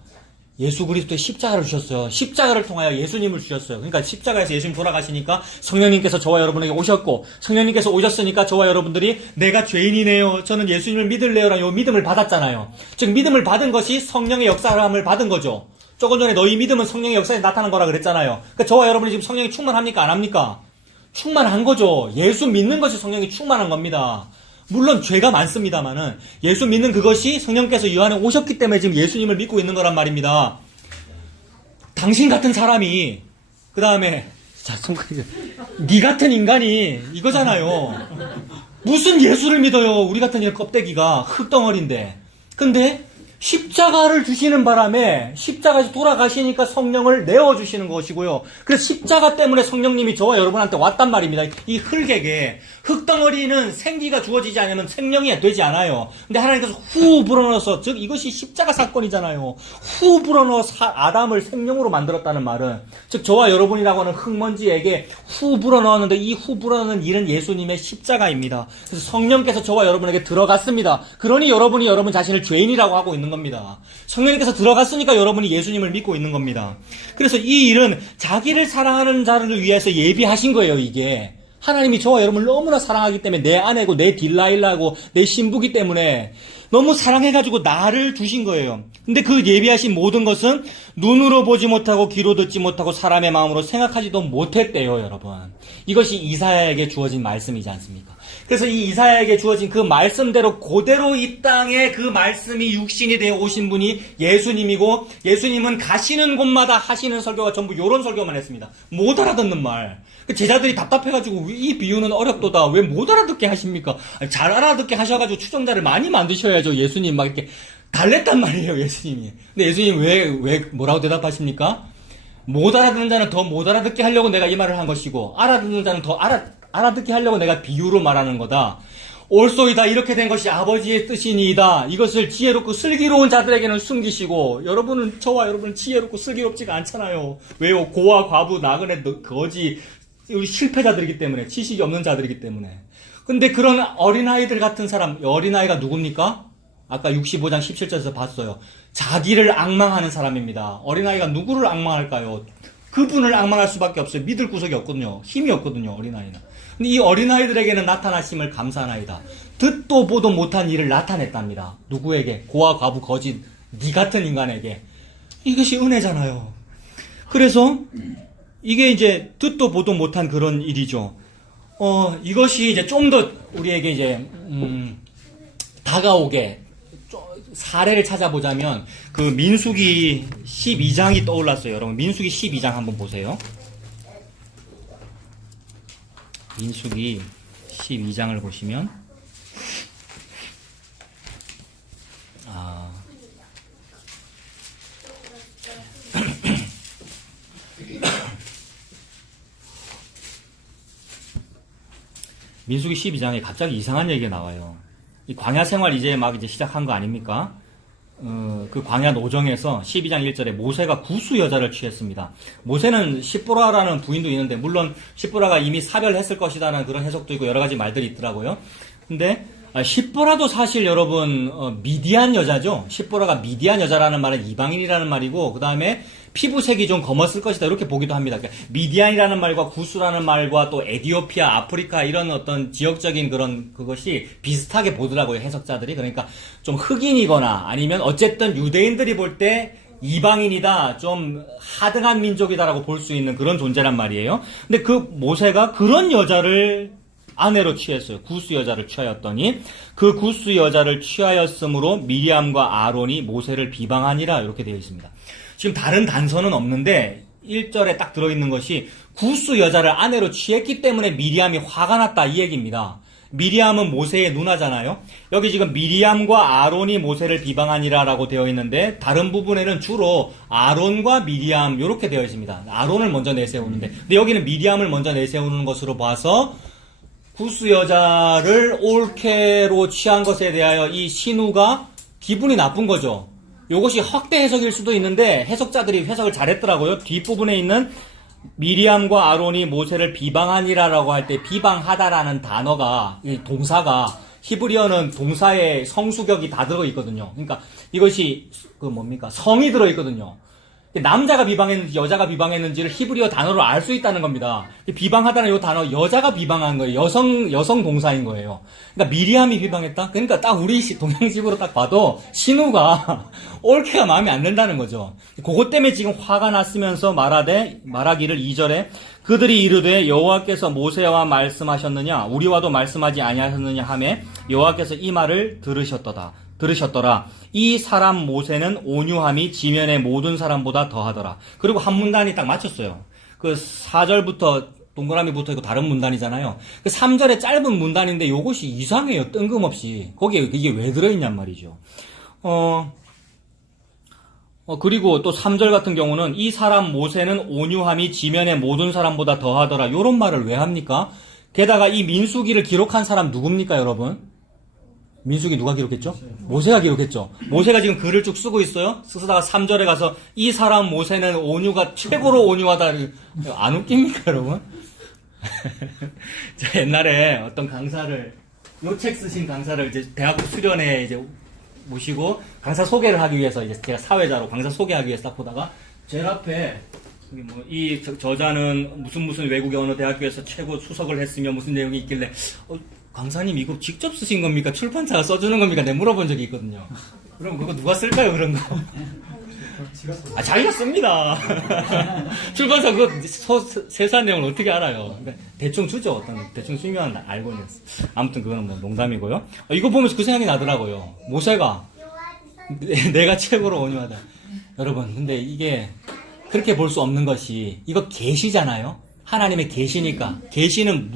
예수 그리스도의 십자가를 주셨어요. 십자가를 통하여 예수님을 주셨어요. 그러니까 십자가에서 예수님 돌아가시니까 성령님께서 저와 여러분에게 오셨고 성령님께서 오셨으니까 저와 여러분들이 내가 죄인이네요, 저는 예수님을 믿을래요라는 요 믿음을 받았잖아요. 즉 믿음을 받은 것이 성령의 역사함을 받은 거죠. 조금 전에 너희 믿음은 성령의 역사에 나타난 거라 그랬잖아요. 그러니까 저와 여러분이 지금 성령이 충만합니까? 안 합니까? 충만한 거죠. 예수 믿는 것이 성령이 충만한 겁니다. 물론 죄가 많습니다만은 예수 믿는 그것이 성령께서 이 안에 오셨기 때문에 지금 예수님을 믿고 있는 거란 말입니다. 당신 같은 사람이 그 다음에 니 같은 인간이 이거잖아요. 무슨 예수를 믿어요? 우리 같은 이런 껍데기가 흙덩어리인데. 근데 십자가를 주시는 바람에 십자가에서 돌아가시니까 성령을 내어주시는 것이고요. 그래서 십자가 때문에 성령님이 저와 여러분한테 왔단 말입니다. 이 흙에게. 흙덩어리는 생기가 주어지지 않으면 생명이 되지 않아요. 근데 하나님께서 후 불어넣어서, 즉 이것이 십자가 사건이잖아요. 후 불어넣어 아담을 생명으로 만들었다는 말은, 즉 저와 여러분이라고 하는 흙먼지에게 후 불어넣었는데 이 후 불어넣는 일은 예수님의 십자가입니다. 그래서 성령께서 저와 여러분에게 들어갔습니다. 그러니 여러분이 여러분 자신을 죄인이라고 하고 있는 겁니다. 성령께서 들어갔으니까 여러분이 예수님을 믿고 있는 겁니다. 그래서 이 일은 자기를 사랑하는 자를 위해서 예비하신 거예요. 이게 하나님이 저와 여러분을 너무나 사랑하기 때문에, 내 아내고 내 딜라일라고 내 신부기 때문에 너무 사랑해가지고 나를 주신 거예요. 근데 그 예비하신 모든 것은 눈으로 보지 못하고 귀로 듣지 못하고 사람의 마음으로 생각하지도 못했대요, 여러분. 이것이 이사야에게 주어진 말씀이지 않습니까? 그래서 이 이사야에게 주어진 그 말씀대로 그대로 이 땅에 그 말씀이 육신이 되어 오신 분이 예수님이고, 예수님은 가시는 곳마다 하시는 설교가 전부 이런 설교만 했습니다. 못 알아듣는 말. 제자들이 답답해가지고 이 비유는 어렵도다, 왜 못 알아듣게 하십니까? 잘 알아듣게 하셔가지고 추종자를 많이 만드셔야죠. 예수님 막 이렇게 달랬단 말이에요, 예수님이. 근데 예수님 왜 뭐라고 대답하십니까? 못 알아듣는 자는 더 못 알아듣게 하려고 내가 이 말을 한 것이고, 알아듣는 자는 더 알아듣게 하려고 내가 비유로 말하는 거다. 옳소이다, 이렇게 된 것이 아버지의 뜻이니이다. 이것을 지혜롭고 슬기로운 자들에게는 숨기시고, 여러분은, 저와 여러분은 지혜롭고 슬기롭지가 않잖아요. 왜요? 고아, 과부, 나그네, 거지, 우리 실패자들이기 때문에, 지식이 없는 자들이기 때문에. 근데 그런 어린아이들 같은 사람, 어린아이가 누굽니까? 아까 65장 17절에서 봤어요. 자기를 앙망하는 사람입니다. 어린아이가 누구를 앙망할까요? 그분을 앙망할 수밖에 없어요. 믿을 구석이 없거든요. 힘이 없거든요, 어린아이는. 근데 이 어린아이들에게는 나타나심을 감사하나이다. 듣도 보도 못한 일을 나타냈답니다. 누구에게? 고아, 과부, 거짓, 니 같은 인간에게. 이것이 은혜잖아요. 그래서 이게 이제 듣도 보도 못한 그런 일이죠. 이것이 이제 좀 더 우리에게 이제 다가오게 사례를 찾아보자면, 그 민수기 12장이 떠올랐어요. 여러분, 민수기 12장 한번 보세요. 민수기 12장을 보시면, 민수기 12장에 갑자기 이상한 얘기가 나와요. 이 광야 생활 이제 막 이제 시작한 거 아닙니까? 그 광야 노정에서 12장 1절에 모세가 구수 여자를 취했습니다. 모세는 시보라라는 부인도 있는데, 물론 시보라가 이미 사별했을 것이다라는 그런 해석도 있고 여러 가지 말들이 있더라고요. 근데 시보라도 사실 여러분 미디안 여자죠. 시보라가 미디안 여자라는 말은 이방인이라는 말이고, 그 다음에 피부색이 좀 검었을 것이다 이렇게 보기도 합니다. 그러니까 미디안이라는 말과 구수라는 말과 또 에디오피아, 아프리카 이런 어떤 지역적인 그것이 비슷하게 보더라고요, 해석자들이. 그러니까 좀 흑인이거나 아니면 어쨌든 유대인들이 볼 때 이방인이다, 좀 하등한 민족이다라고 볼 수 있는 그런 존재란 말이에요. 근데 그 모세가 그런 여자를 아내로 취했어요. 구스 여자를 취하였더니 그 구스 여자를 취하였으므로 미리암과 아론이 모세를 비방하니라 이렇게 되어 있습니다. 지금 다른 단서는 없는데 1절에 딱 들어있는 것이 구스 여자를 아내로 취했기 때문에 미리암이 화가 났다 이 얘기입니다. 미리암은 모세의 누나잖아요. 여기 지금 미리암과 아론이 모세를 비방하니라 라고 되어 있는데 다른 부분에는 주로 아론과 미리암 이렇게 되어 있습니다. 아론을 먼저 내세우는데, 근데 여기는 미리암을 먼저 내세우는 것으로 봐서 구스 여자를 올케로 취한 것에 대하여 이 신우가 기분이 나쁜 거죠. 이것이 확대 해석일 수도 있는데 해석자들이 해석을 잘했더라고요. 뒷부분에 있는 미리암과 아론이 모세를 비방하니라라고 할 때 비방하다라는 단어가, 이 동사가 히브리어는 동사의 성수격이 다 들어있거든요. 그러니까 이것이 성이 들어있거든요. 남자가 비방했는지 여자가 비방했는지를 히브리어 단어로 알 수 있다는 겁니다. 비방하다는 이 단어, 여자가 비방한 거예요. 여성 동사인 거예요. 그러니까 미리암이 비방했다? 그러니까 딱 우리 동양식으로 딱 봐도 신우가 올케가 마음에 안 든다는 거죠. 그것 때문에 지금 화가 났으면서 말하기를 2절에 그들이 이르되 여호와께서 모세와 말씀하셨느냐 우리와도 말씀하지 아니하셨느냐 하매 여호와께서 이 말을 들으셨더라. 이 사람 모세는 온유함이 지면의 모든 사람보다 더하더라. 그리고 한 문단이 딱 맞췄어요. 그 4절부터 동그라미 붙어 있고 다른 문단이잖아요. 그 3절에 짧은 문단인데 요것이 이상해요. 뜬금없이. 거기에 이게 왜 들어있냔 말이죠. 그리고 또 3절 같은 경우는 이 사람 모세는 온유함이 지면의 모든 사람보다 더하더라. 요런 말을 왜 합니까? 게다가 이 민수기를 기록한 사람 누굽니까, 여러분? 민수기 누가 기록했죠? 모세가 기록했죠. 모세가 지금 글을 쭉 쓰고 있어요. 쓰다가 3절에 가서 이 사람 모세는 온유가 최고로 온유하다. 안 웃깁니까, 여러분? 저 옛날에 어떤 강사를, 요 책 쓰신 강사를 이제 대학교 수련회 이제 모시고 강사 소개를 하기 위해서 이제 제가 사회자로 강사 소개하기 위해서 딱 보다가 제일 앞에 이 저자는 무슨 외국의 어느 대학교에서 최고 수석을 했으며 무슨 내용이 있길래 강사님 이거 직접 쓰신 겁니까? 출판사가 써주는 겁니까? 내가 물어본 적이 있거든요. 그럼 그거 누가 쓸까요? 그런 거. 자기가 씁니다. 출판사 그거 세세한 내용을 어떻게 알아요? 그러니까 대충 주죠. 대충 주면 알고 있어요. 아무튼 그거는 뭐 농담이고요. 이거 보면서 그 생각이 나더라고요. 모세가 내가 최고로 온유하다. 여러분, 근데 이게 그렇게 볼 수 없는 것이 이거 계시잖아요. 하나님의 계시니까. 계시는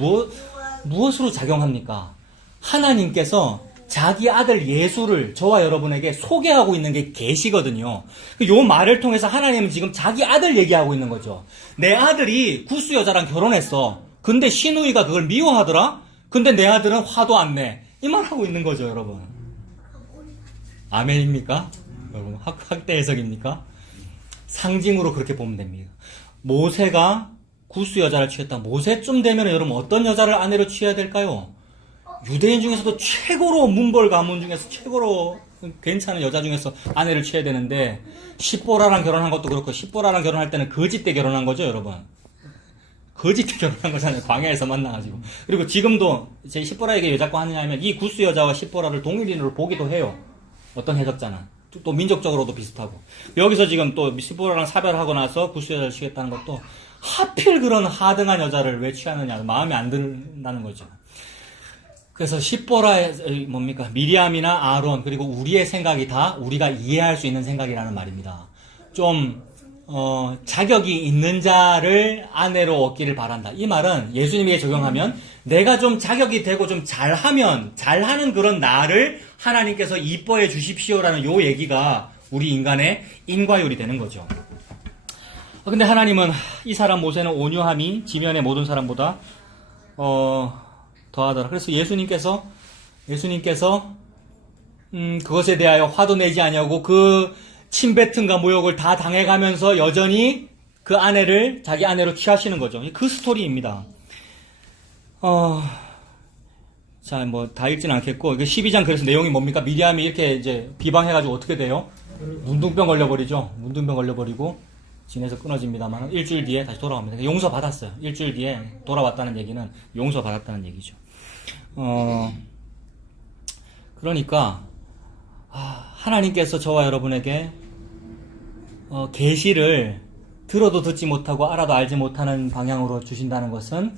무엇으로 작용합니까? 하나님께서 자기 아들 예수를 저와 여러분에게 소개하고 있는 게 계시거든요. 요 말을 통해서 하나님은 지금 자기 아들 얘기하고 있는 거죠. 내 아들이 구스 여자랑 결혼했어. 근데 시누이가 그걸 미워하더라? 근데 내 아들은 화도 안 내. 이 말하고 있는 거죠, 여러분. 아멘입니까? 여러분, 확대 해석입니까? 상징으로 그렇게 보면 됩니다. 모세가 구스 여자를 취했다. 모세쯤 되면 여러분 어떤 여자를 아내로 취해야 될까요? 유대인 중에서도 최고로 문벌 가문 중에서 최고로 괜찮은 여자 중에서 아내를 취해야 되는데 십보라랑 결혼한 것도 그렇고 십보라랑 결혼할 때는 거짓 때 결혼한 거죠, 여러분. 거짓 때 결혼한 거잖아요. 광야에서 만나가지고. 그리고 지금도 제 십보라에게 왜 자꾸 하느냐 하면 이 구스 여자와 십보라를 동일인으로 보기도 해요. 어떤 해석자는. 또 민족적으로도 비슷하고. 여기서 지금 또 십보라랑 사별하고 나서 구스 여자를 취했다는 것도 하필 그런 하등한 여자를 왜 취하느냐 마음에 안 든다는 거죠. 그래서 십보라의 미리암이나 아론 그리고 우리의 생각이 다 우리가 이해할 수 있는 생각이라는 말입니다. 좀 자격이 있는 자를 아내로 얻기를 바란다. 이 말은 예수님에게 적용하면 내가 좀 자격이 되고 좀 잘하는 그런 나를 하나님께서 이뻐해 주십시오라는 요 얘기가 우리 인간의 인과율이 되는 거죠. 근데 하나님은 이 사람 모세는 온유함이 지면의 모든 사람보다 더하더라. 그래서 예수님께서 그것에 대하여 화도 내지 아니하고 그 침뱉음과 모욕을 다 당해가면서 여전히 그 아내를 자기 아내로 취하시는 거죠. 그 스토리입니다. 자, 뭐 다 읽진 않겠고, 이거 12장 그래서 내용이 뭡니까? 미리암이 이렇게 이제 비방해가지고 어떻게 돼요? 문둥병 걸려버리죠. 문둥병 걸려버리고 진에서 끊어집니다만 일주일 뒤에 다시 돌아옵니다. 용서 받았어요. 일주일 뒤에 돌아왔다는 얘기는 용서 받았다는 얘기죠. 그러니까 하나님께서 저와 여러분에게 계시를 들어도 듣지 못하고 알아도 알지 못하는 방향으로 주신다는 것은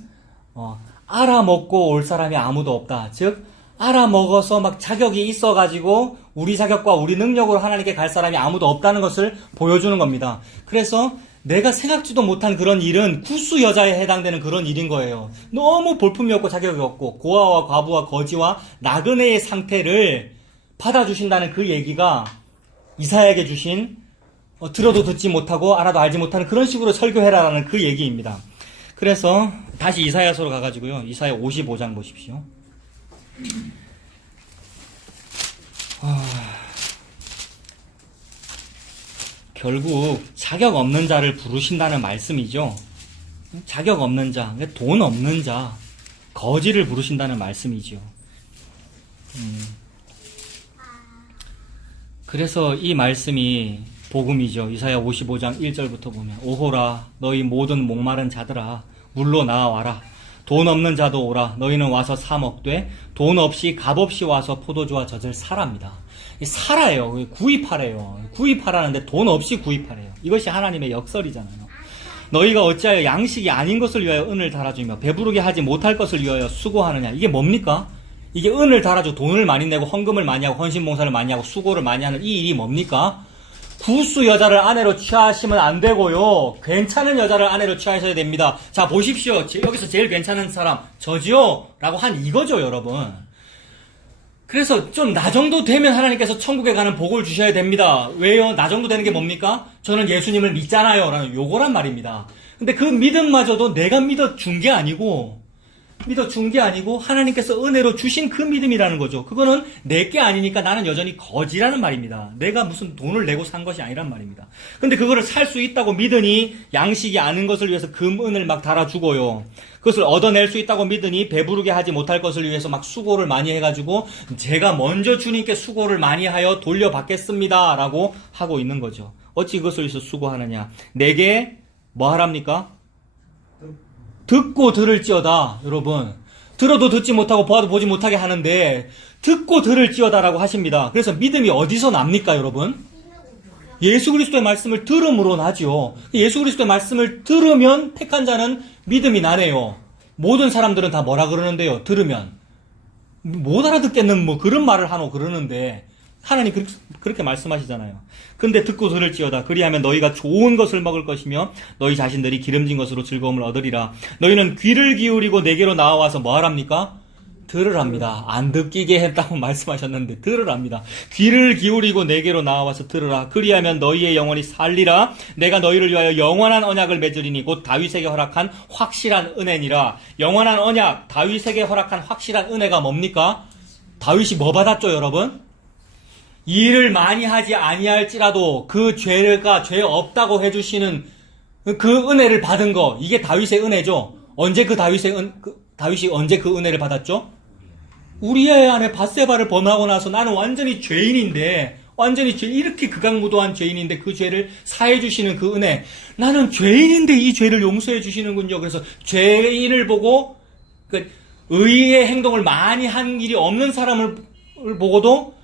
알아먹고 올 사람이 아무도 없다. 즉 알아먹어서 막 자격이 있어가지고 우리 자격과 우리 능력으로 하나님께 갈 사람이 아무도 없다는 것을 보여주는 겁니다. 그래서 내가 생각지도 못한 그런 일은 구수 여자에 해당되는 그런 일인 거예요. 너무 볼품이 없고 자격이 없고 고아와 과부와 거지와 나그네의 상태를 받아주신다는 그 얘기가 이사야에게 주신 들어도 듣지 못하고 알아도 알지 못하는 그런 식으로 설교해라라는 그 얘기입니다. 그래서 다시 이사야서로 가가지고요. 이사야 55장 보십시오. 결국 자격 없는 자를 부르신다는 말씀이죠. 자격 없는 자, 돈 없는 자, 거지를 부르신다는 말씀이죠. 그래서 이 말씀이 복음이죠. 이사야 55장 1절부터 보면 오호라 너희 모든 목마른 자들아 물로 나와라. 돈 없는 자도 오라. 너희는 와서 사 먹되 돈 없이 값없이 와서 포도주와 젖을 사랍니다. 사라요. 구입하래요. 구입하라는데 돈 없이 구입하래요. 이것이 하나님의 역설이잖아요. 너희가 어찌하여 양식이 아닌 것을 위하여 은을 달아주며 배부르게 하지 못할 것을 위하여 수고하느냐. 이게 뭡니까? 이게 은을 달아주고 돈을 많이 내고 헌금을 많이 하고 헌신봉사를 많이 하고 수고를 많이 하는 이 일이 뭡니까? 구수 여자를 아내로 취하시면 안 되고요. 괜찮은 여자를 아내로 취하셔야 됩니다. 자, 보십시오. 여기서 제일 괜찮은 사람 저지요? 라고 한 이거죠, 여러분. 그래서 좀 나 정도 되면 하나님께서 천국에 가는 복을 주셔야 됩니다. 왜요? 나 정도 되는 게 뭡니까? 저는 예수님을 믿잖아요. 라는 요거란 말입니다. 근데 그 믿음마저도 내가 믿어준 게 아니고 하나님께서 은혜로 주신 그 믿음이라는 거죠. 그거는 내 게 아니니까 나는 여전히 거지라는 말입니다. 내가 무슨 돈을 내고 산 것이 아니란 말입니다. 근데 그거를 살 수 있다고 믿으니 양식이 아닌 것을 위해서 금은을 막 달아주고요. 그것을 얻어낼 수 있다고 믿으니 배부르게 하지 못할 것을 위해서 막 수고를 많이 해가지고 제가 먼저 주님께 수고를 많이 하여 돌려받겠습니다. 라고 하고 있는 거죠. 어찌 그것을 위해서 수고하느냐. 내게 뭐 하랍니까? 듣고 들을지어다. 여러분 들어도 듣지 못하고 보아도 보지 못하게 하는데 듣고 들을지어다라고 하십니다. 그래서 믿음이 어디서 납니까 여러분? 예수 그리스도의 말씀을 들음으로 나죠. 예수 그리스도의 말씀을 들으면 택한 자는 믿음이 나네요. 모든 사람들은 다 뭐라 그러는데요. 들으면 못 알아듣겠는 뭐 그런 말을 하노 그러는데 하나님 그렇게 말씀하시잖아요. 근데 듣고 들을지어다. 그리하면 너희가 좋은 것을 먹을 것이며 너희 자신들이 기름진 것으로 즐거움을 얻으리라. 너희는 귀를 기울이고 내게로 나와서 뭐 하랍니까? 들으랍니다. 안 듣기게 했다고 말씀하셨는데 들으랍니다. 귀를 기울이고 내게로 나와서 들으라. 그리하면 너희의 영혼이 살리라. 내가 너희를 위하여 영원한 언약을 맺으리니 곧 다윗에게 허락한 확실한 은혜니라. 영원한 언약, 다윗에게 허락한 확실한 은혜가 뭡니까? 다윗이 뭐 받았죠 여러분? 일을 많이 하지 아니할지라도 그 죄가 죄 없다고 해주시는 그 은혜를 받은 거, 이게 다윗의 은혜죠. 언제 다윗이 언제 그 은혜를 받았죠? 우리아의 아내 밧세바를 범하고 나서 나는 완전히 죄인인데, 이렇게 극악무도한 죄인인데 그 죄를 사해 주시는 그 은혜. 나는 죄인인데 이 죄를 용서해 주시는군요. 그래서 죄인을 보고 의의 행동을 많이 한 일이 없는 사람을 보고도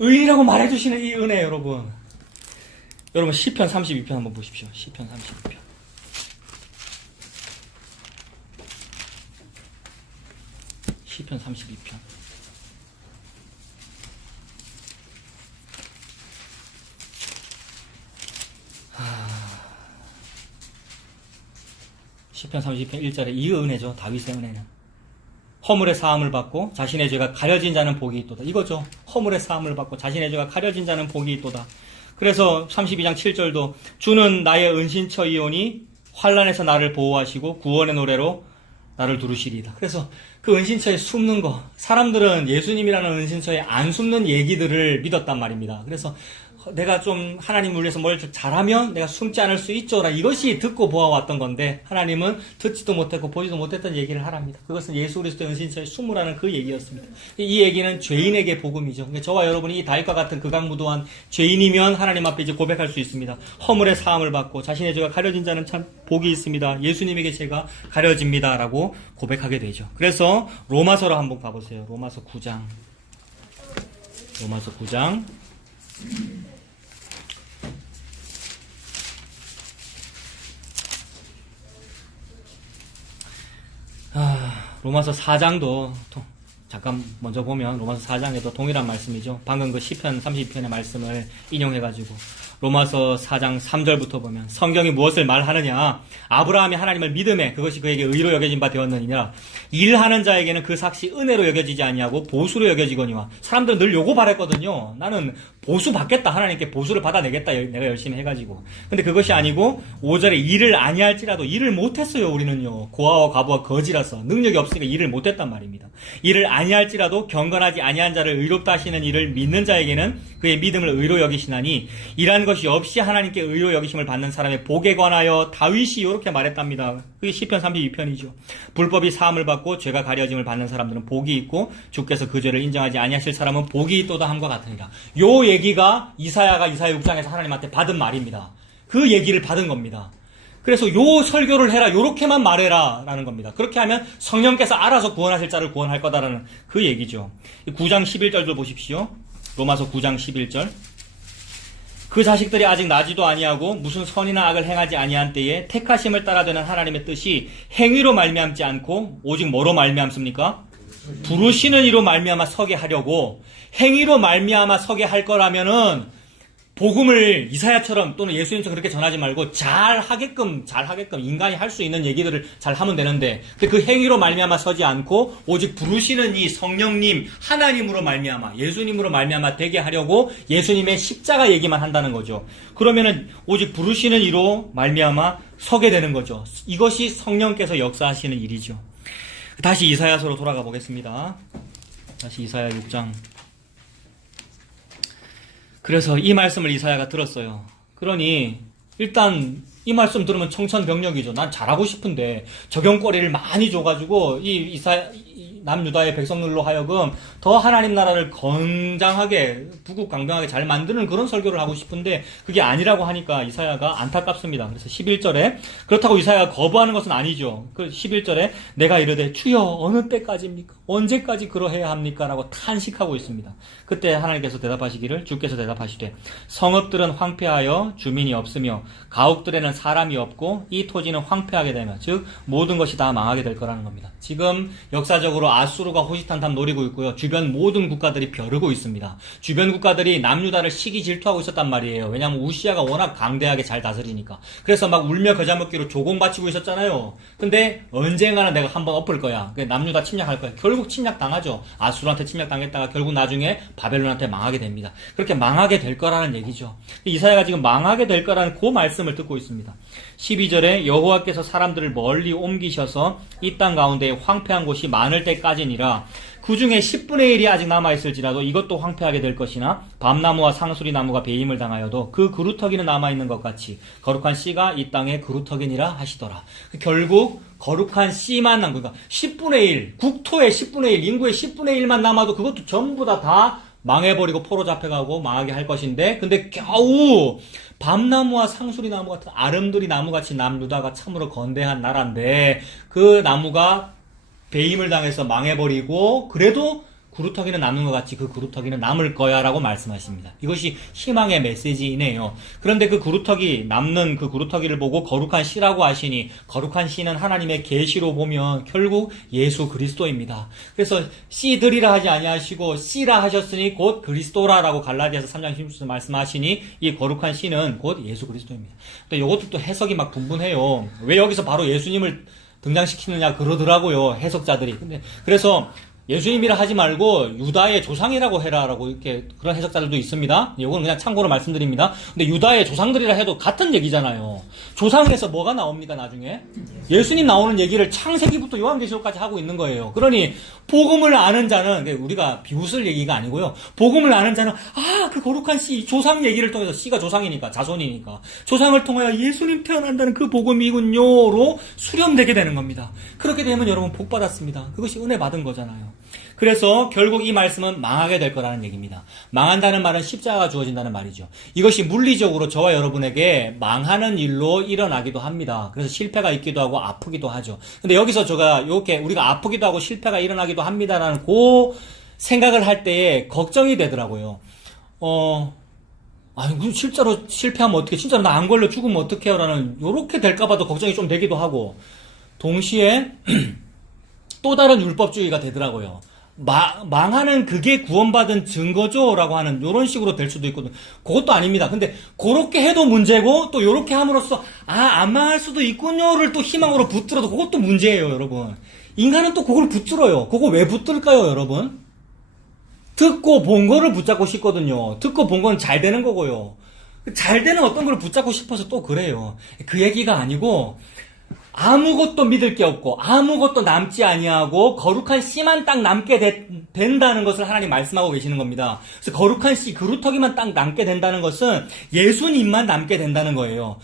의인이라고 말해주시는 이 은혜, 여러분. 여러분, 시편 32편 한번 보십시오. 시편 32편. 시편 32편. 시편 30편 1절에 이 은혜죠. 다윗의 은혜는. 허물의 사함을 받고 자신의 죄가 가려진 자는 복이 있도다. 이거죠. 허물의 사함을 받고 자신의 죄가 가려진 자는 복이 있도다. 그래서 32장 7절도 주는 나의 은신처이오니 환난에서 나를 보호하시고 구원의 노래로 나를 두루시리이다. 그래서 그 은신처에 숨는 거, 사람들은 예수님이라는 은신처에 안 숨는 얘기들을 믿었단 말입니다. 그래서 내가 좀 하나님을 위해서 뭘 잘하면 내가 숨지 않을 수 있죠. 이것이 듣고 보아왔던 건데 하나님은 듣지도 못했고 보지도 못했던 얘기를 하랍니다. 그것은 예수 그리스도의 은신처에 숨으라는 그 얘기였습니다. 이 얘기는 죄인에게 복음이죠. 그러니까 저와 여러분이 이 다윗과 같은 극악무도한 죄인이면 하나님 앞에 이제 고백할 수 있습니다. 허물의 사함을 받고 자신의 죄가 가려진 자는 참 복이 있습니다. 예수님에게 죄가 가려집니다. 라고 고백하게 되죠. 그래서 로마서로 한번 가보세요. 로마서 9장. 로마서 9장. 로마서 4장도 잠깐 먼저 보면 로마서 4장에도 동일한 말씀이죠. 방금 그 시편 32편의 말씀을 인용해가지고 로마서 4장 3절부터 보면 성경이 무엇을 말하느냐, 아브라함이 하나님을 믿음에 그것이 그에게 의로 여겨진 바 되었느니라. 일하는 자에게는 그 삭시 은혜로 여겨지지 아니하고 보수로 여겨지거니와. 사람들은 늘 요거 바랬거든요. 나는 보수 받겠다, 하나님께 보수를 받아내겠다, 내가 열심히 해가지고. 근데 그것이 아니고 5절에 일을 아니할지라도 일을 못했어요. 우리는요, 고아와 과부와 거지라서 능력이 없으니까 일을 못했단 말입니다. 일을 아니할지라도 경건하지 아니한 자를 의롭다 하시는 일을 믿는 자에게는 그의 믿음을 의로 여기시나니, 일한 것이 없이 하나님께 의로 여기심을 받는 사람의 복에 관하여 다윗이 이렇게 말했답니다. 그게 시편 32편이죠. 불법이 사함을 받고 죄가 가려짐을 받는 사람들은 복이 있고 주께서 그 죄를 인정하지 아니하실 사람은 복이 있도다 함과 같으니라. 요 얘기가 이사야가 이사야 6장에서 하나님한테 받은 말입니다. 그 얘기를 받은 겁니다. 그래서 요 설교를 해라, 요렇게만 말해라 라는 겁니다. 그렇게 하면 성령께서 알아서 구원하실 자를 구원할 거다라는 그 얘기죠. 9장 11절도 보십시오. 로마서 9장 11절. 그 자식들이 아직 나지도 아니하고 무슨 선이나 악을 행하지 아니한 때에 택하심을 따라되는 하나님의 뜻이 행위로 말미암지 않고 오직 뭐로 말미암습니까? 부르시는 이로 말미암아 서게 하려고. 행위로 말미암아 서게 할 거라면은 복음을 이사야처럼 또는 예수님처럼 그렇게 전하지 말고 잘 하게끔 인간이 할 수 있는 얘기들을 잘 하면 되는데, 그 행위로 말미암아 서지 않고 오직 부르시는 이 성령님 하나님으로 말미암아, 예수님으로 말미암아 되게 하려고 예수님의 십자가 얘기만 한다는 거죠. 그러면은 오직 부르시는 이로 말미암아 서게 되는 거죠. 이것이 성령께서 역사하시는 일이죠. 다시 이사야서로 돌아가 보겠습니다. 다시 이사야 6장. 그래서 이 말씀을 이사야가 들었어요. 그러니 일단 이 말씀 들으면 청천벽력이죠. 난 잘하고 싶은데 적용거리를 많이 줘가지고 이 남유다의 백성들로 하여금 더 하나님 나라를 건장하게 부국강병하게 잘 만드는 그런 설교를 하고 싶은데 그게 아니라고 하니까 이사야가 안타깝습니다. 그래서 11절에 그렇다고 이사야가 거부하는 것은 아니죠. 그 11절에 내가 이르되 주여 어느 때까지입니까? 언제까지 그러해야 합니까? 라고 탄식하고 있습니다. 그때 하나님께서 대답하시기를, 주께서 대답하시되 성읍들은 황폐하여 주민이 없으며 가옥들에는 사람이 없고 이 토지는 황폐하게 되며, 즉 모든 것이 다 망하게 될 거라는 겁니다. 지금 역사적으로 아수르가 호시탄탐 노리고 있고요. 주변 모든 국가들이 벼르고 있습니다. 주변 국가들이 남유다를 시기 질투하고 있었단 말이에요. 왜냐하면 우시아가 워낙 강대하게 잘 다스리니까. 그래서 막 울며 겨자 먹기로 조공 바치고 있었잖아요. 근데 언젠가는 내가 한번 엎을 거야. 남유다 침략할 거야. 결국 침략당하죠. 아수르한테 침략당했다가 결국 나중에 바벨론한테 망하게 됩니다. 그렇게 망하게 될 거라는 얘기죠. 이사야가 지금 망하게 될 거라는 그 말씀을 듣고 있습니다. 12절에 여호와께서 사람들을 멀리 옮기셔서 이 땅 가운데 황폐한 곳이 많을 때까지니라. 그 중에 10분의 1이 아직 남아있을지라도 이것도 황폐하게 될 것이나 밤나무와 상수리 나무가 배임을 당하여도 그 그루터기는 남아있는 것 같이 거룩한 씨가 이 땅에 그루터기니라 하시더라. 결국 거룩한 씨만 남고, 그러니까 10분의 1, 국토의 10분의 1, 인구의 10분의 1만 남아도 그것도 전부 다 망해버리고 포로 잡혀가고 망하게 할 것인데, 근데 겨우 밤나무와 상수리 나무 같은 아름드리 나무같이 남유다가 참으로 건대한 나라인데 그 나무가 배임을 당해서 망해버리고 그래도 그루터기는 남는 것 같이 그 그루터기는 남을 거야 라고 말씀하십니다. 이것이 희망의 메시지이네요. 그런데 그 그루터기, 남는 그 그루터기를 보고 거룩한 씨라고 하시니, 거룩한 씨는 하나님의 계시로 보면 결국 예수 그리스도입니다. 그래서 씨들이라 하지 아니하시고 씨라 하셨으니 곧 그리스도라라고 갈라디아서 3장 16절 말씀하시니 이 거룩한 씨는 곧 예수 그리스도입니다. 근데 이것도 또 해석이 막 분분해요. 왜 여기서 바로 예수님을 등장시키느냐 그러더라고요, 해석자들이. 근데 그래서 예수님이라 하지 말고 유다의 조상이라고 해라라고 이렇게 그런 해석자들도 있습니다. 이건 그냥 참고로 말씀드립니다. 근데 유다의 조상들이라 해도 같은 얘기잖아요. 조상에서 뭐가 나옵니까 나중에? 예수님 나오는 얘기를 창세기부터 요한계시록까지 하고 있는 거예요. 그러니 복음을 아는 자는 우리가 비웃을 얘기가 아니고요. 복음을 아는 자는 그 거룩한 씨 조상 얘기를 통해서 씨가 조상이니까 자손이니까 조상을 통하여 예수님 태어난다는 그 복음이군요로 수렴되게 되는 겁니다. 그렇게 되면 여러분 복 받았습니다. 그것이 은혜 받은 거잖아요. 그래서 결국 이 말씀은 망하게 될 거라는 얘기입니다. 망한다는 말은 십자가가 주어진다는 말이죠. 이것이 물리적으로 저와 여러분에게 망하는 일로 일어나기도 합니다. 그래서 실패가 있기도 하고 아프기도 하죠. 근데 여기서 제가 이렇게 우리가 아프기도 하고 실패가 일어나기도 합니다라는 그 생각을 할 때에 걱정이 되더라고요. 실제로 실패하면 어떻게, 진짜로 나 안 걸려 죽으면 어떡해요? 라는, 요렇게 될까봐도 걱정이 좀 되기도 하고, 동시에 또 다른 율법주의가 되더라고요. 망하는 그게 구원받은 증거죠? 라고 하는 요런 식으로 될 수도 있거든요. 그것도 아닙니다. 근데 그렇게 해도 문제고 또 요렇게 함으로써 안 망할 수도 있군요를 또 희망으로 붙들어도 그것도 문제예요, 여러분. 인간은 또 그걸 붙들어요. 그거 왜 붙들까요, 여러분? 듣고 본 거를 붙잡고 싶거든요. 듣고 본 건 잘 되는 거고요. 잘 되는 어떤 걸 붙잡고 싶어서 또 그래요. 그 얘기가 아니고 아무것도 믿을 게 없고 아무것도 남지 아니하고 거룩한 씨만 딱 남게 된다는 것을 하나님 말씀하고 계시는 겁니다. 그래서 거룩한 씨 그루터기만 딱 남게 된다는 것은 예수님만 남게 된다는 거예요.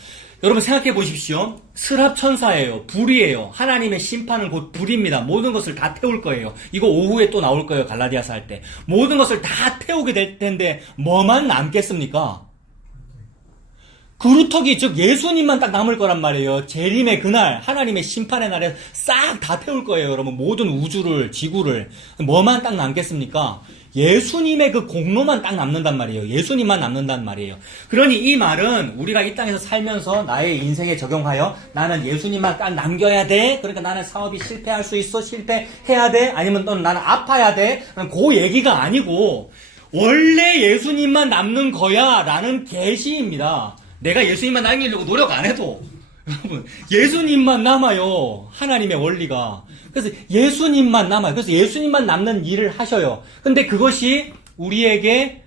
여러분 생각해 보십시오. 스랍천사예요. 불이에요. 하나님의 심판은 곧 불입니다. 모든 것을 다 태울 거예요. 이거 오후에 또 나올 거예요. 갈라디아서 할 때. 모든 것을 다 태우게 될 텐데 뭐만 남겠습니까? 그루터기, 즉 예수님만 딱 남을 거란 말이에요. 재림의 그날, 하나님의 심판의 날에 싹 다 태울 거예요. 여러분 모든 우주를, 지구를. 뭐만 딱 남겠습니까? 예수님의 그 공로만 딱 남는단 말이에요. 예수님만 남는단 말이에요. 그러니 이 말은 우리가 이 땅에서 살면서 나의 인생에 적용하여 나는 예수님만 딱 남겨야 돼. 그러니까 나는 사업이 실패할 수 있어. 실패해야 돼. 아니면 또는 나는 아파야 돼. 그 얘기가 아니고 원래 예수님만 남는 거야 라는 계시입니다. 내가 예수님만 남기려고 노력 안 해도 여러분 예수님만 남아요. 하나님의 원리가. 그래서 예수님만 남아요. 그래서 예수님만 남는 일을 하셔요. 근데 그것이 우리에게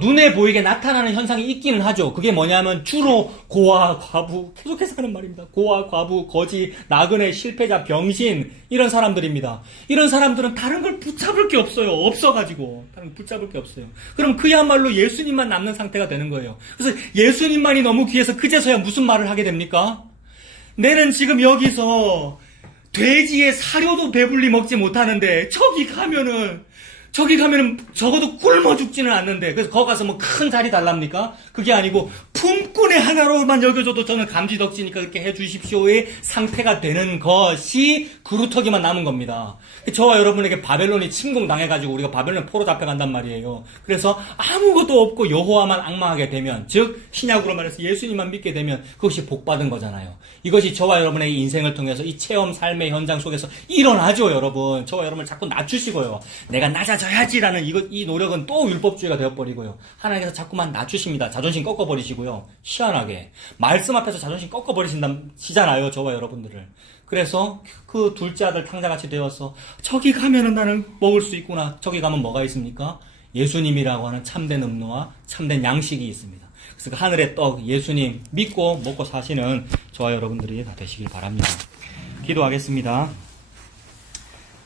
눈에 보이게 나타나는 현상이 있기는 하죠. 그게 뭐냐면 주로 고아, 과부, 계속해서 하는 말입니다. 고아, 과부, 거지, 나그네, 실패자, 병신 이런 사람들입니다. 이런 사람들은 다른 걸 붙잡을 게 없어요. 없어가지고 다른 걸 붙잡을 게 없어요. 그럼 그야말로 예수님만 남는 상태가 되는 거예요. 그래서 예수님만이 너무 귀해서 그제서야 무슨 말을 하게 됩니까? 내는 지금 여기서 돼지의 사료도 배불리 먹지 못하는데 저기 가면은 적어도 굶어 죽지는 않는데 그래서 거기 가서 뭐 큰 자리 달랍니까? 그게 아니고 품꾼의 하나로만 여겨줘도 저는 감지덕지니까 그렇게 해주십시오의 상태가 되는 것이 그루터기만 남은 겁니다. 저와 여러분에게 바벨론이 침공당해가지고 우리가 바벨론 포로 잡혀간단 말이에요. 그래서 아무것도 없고 여호와만 앙망하게 되면, 즉 신약으로 말해서 예수님만 믿게 되면 그것이 복받은 거잖아요. 이것이 저와 여러분의 인생을 통해서 이 체험 삶의 현장 속에서 일어나죠. 여러분 저와 여러분을 자꾸 낮추시고요. 내가 낮아져야지라는 이 노력은 또 율법주의가 되어버리고요. 하나님께서 자꾸만 낮추십니다. 자존심 꺾어버리시고요. 희한하게 말씀 앞에서 자존심 꺾어버리시잖아요. 저와 여러분들을. 그래서 그 둘째 아들 탕자같이 되어서 저기 가면은 나는 먹을 수 있구나. 저기 가면 뭐가 있습니까? 예수님이라고 하는 참된 음료와 참된 양식이 있습니다. 그래서 그 하늘의 떡 예수님 믿고 먹고 사시는 저와 여러분들이 다 되시길 바랍니다. 기도하겠습니다.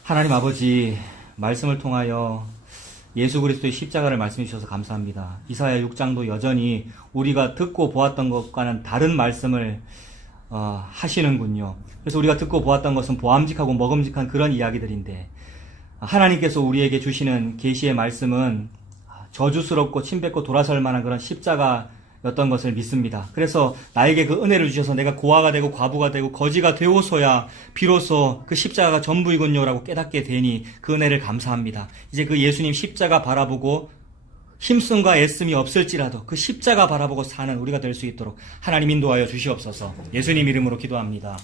하나님 아버지, 말씀을 통하여 예수 그리스도의 십자가를 말씀해 주셔서 감사합니다. 이사야 6장도 여전히 우리가 듣고 보았던 것과는 다른 말씀을 하시는군요. 그래서 우리가 듣고 보았던 것은 보암직하고 먹음직한 그런 이야기들인데 하나님께서 우리에게 주시는 계시의 말씀은 저주스럽고 침뱉고 돌아설 만한 그런 십자가였던 것을 믿습니다. 그래서 나에게 그 은혜를 주셔서 내가 고아가 되고 과부가 되고 거지가 되고서야 비로소 그 십자가가 전부이군요라고 깨닫게 되니 그 은혜를 감사합니다. 이제 그 예수님 십자가 바라보고 힘씀과 애씀이 없을지라도 그 십자가 바라보고 사는 우리가 될 수 있도록 하나님 인도하여 주시옵소서. 예수님 이름으로 기도합니다.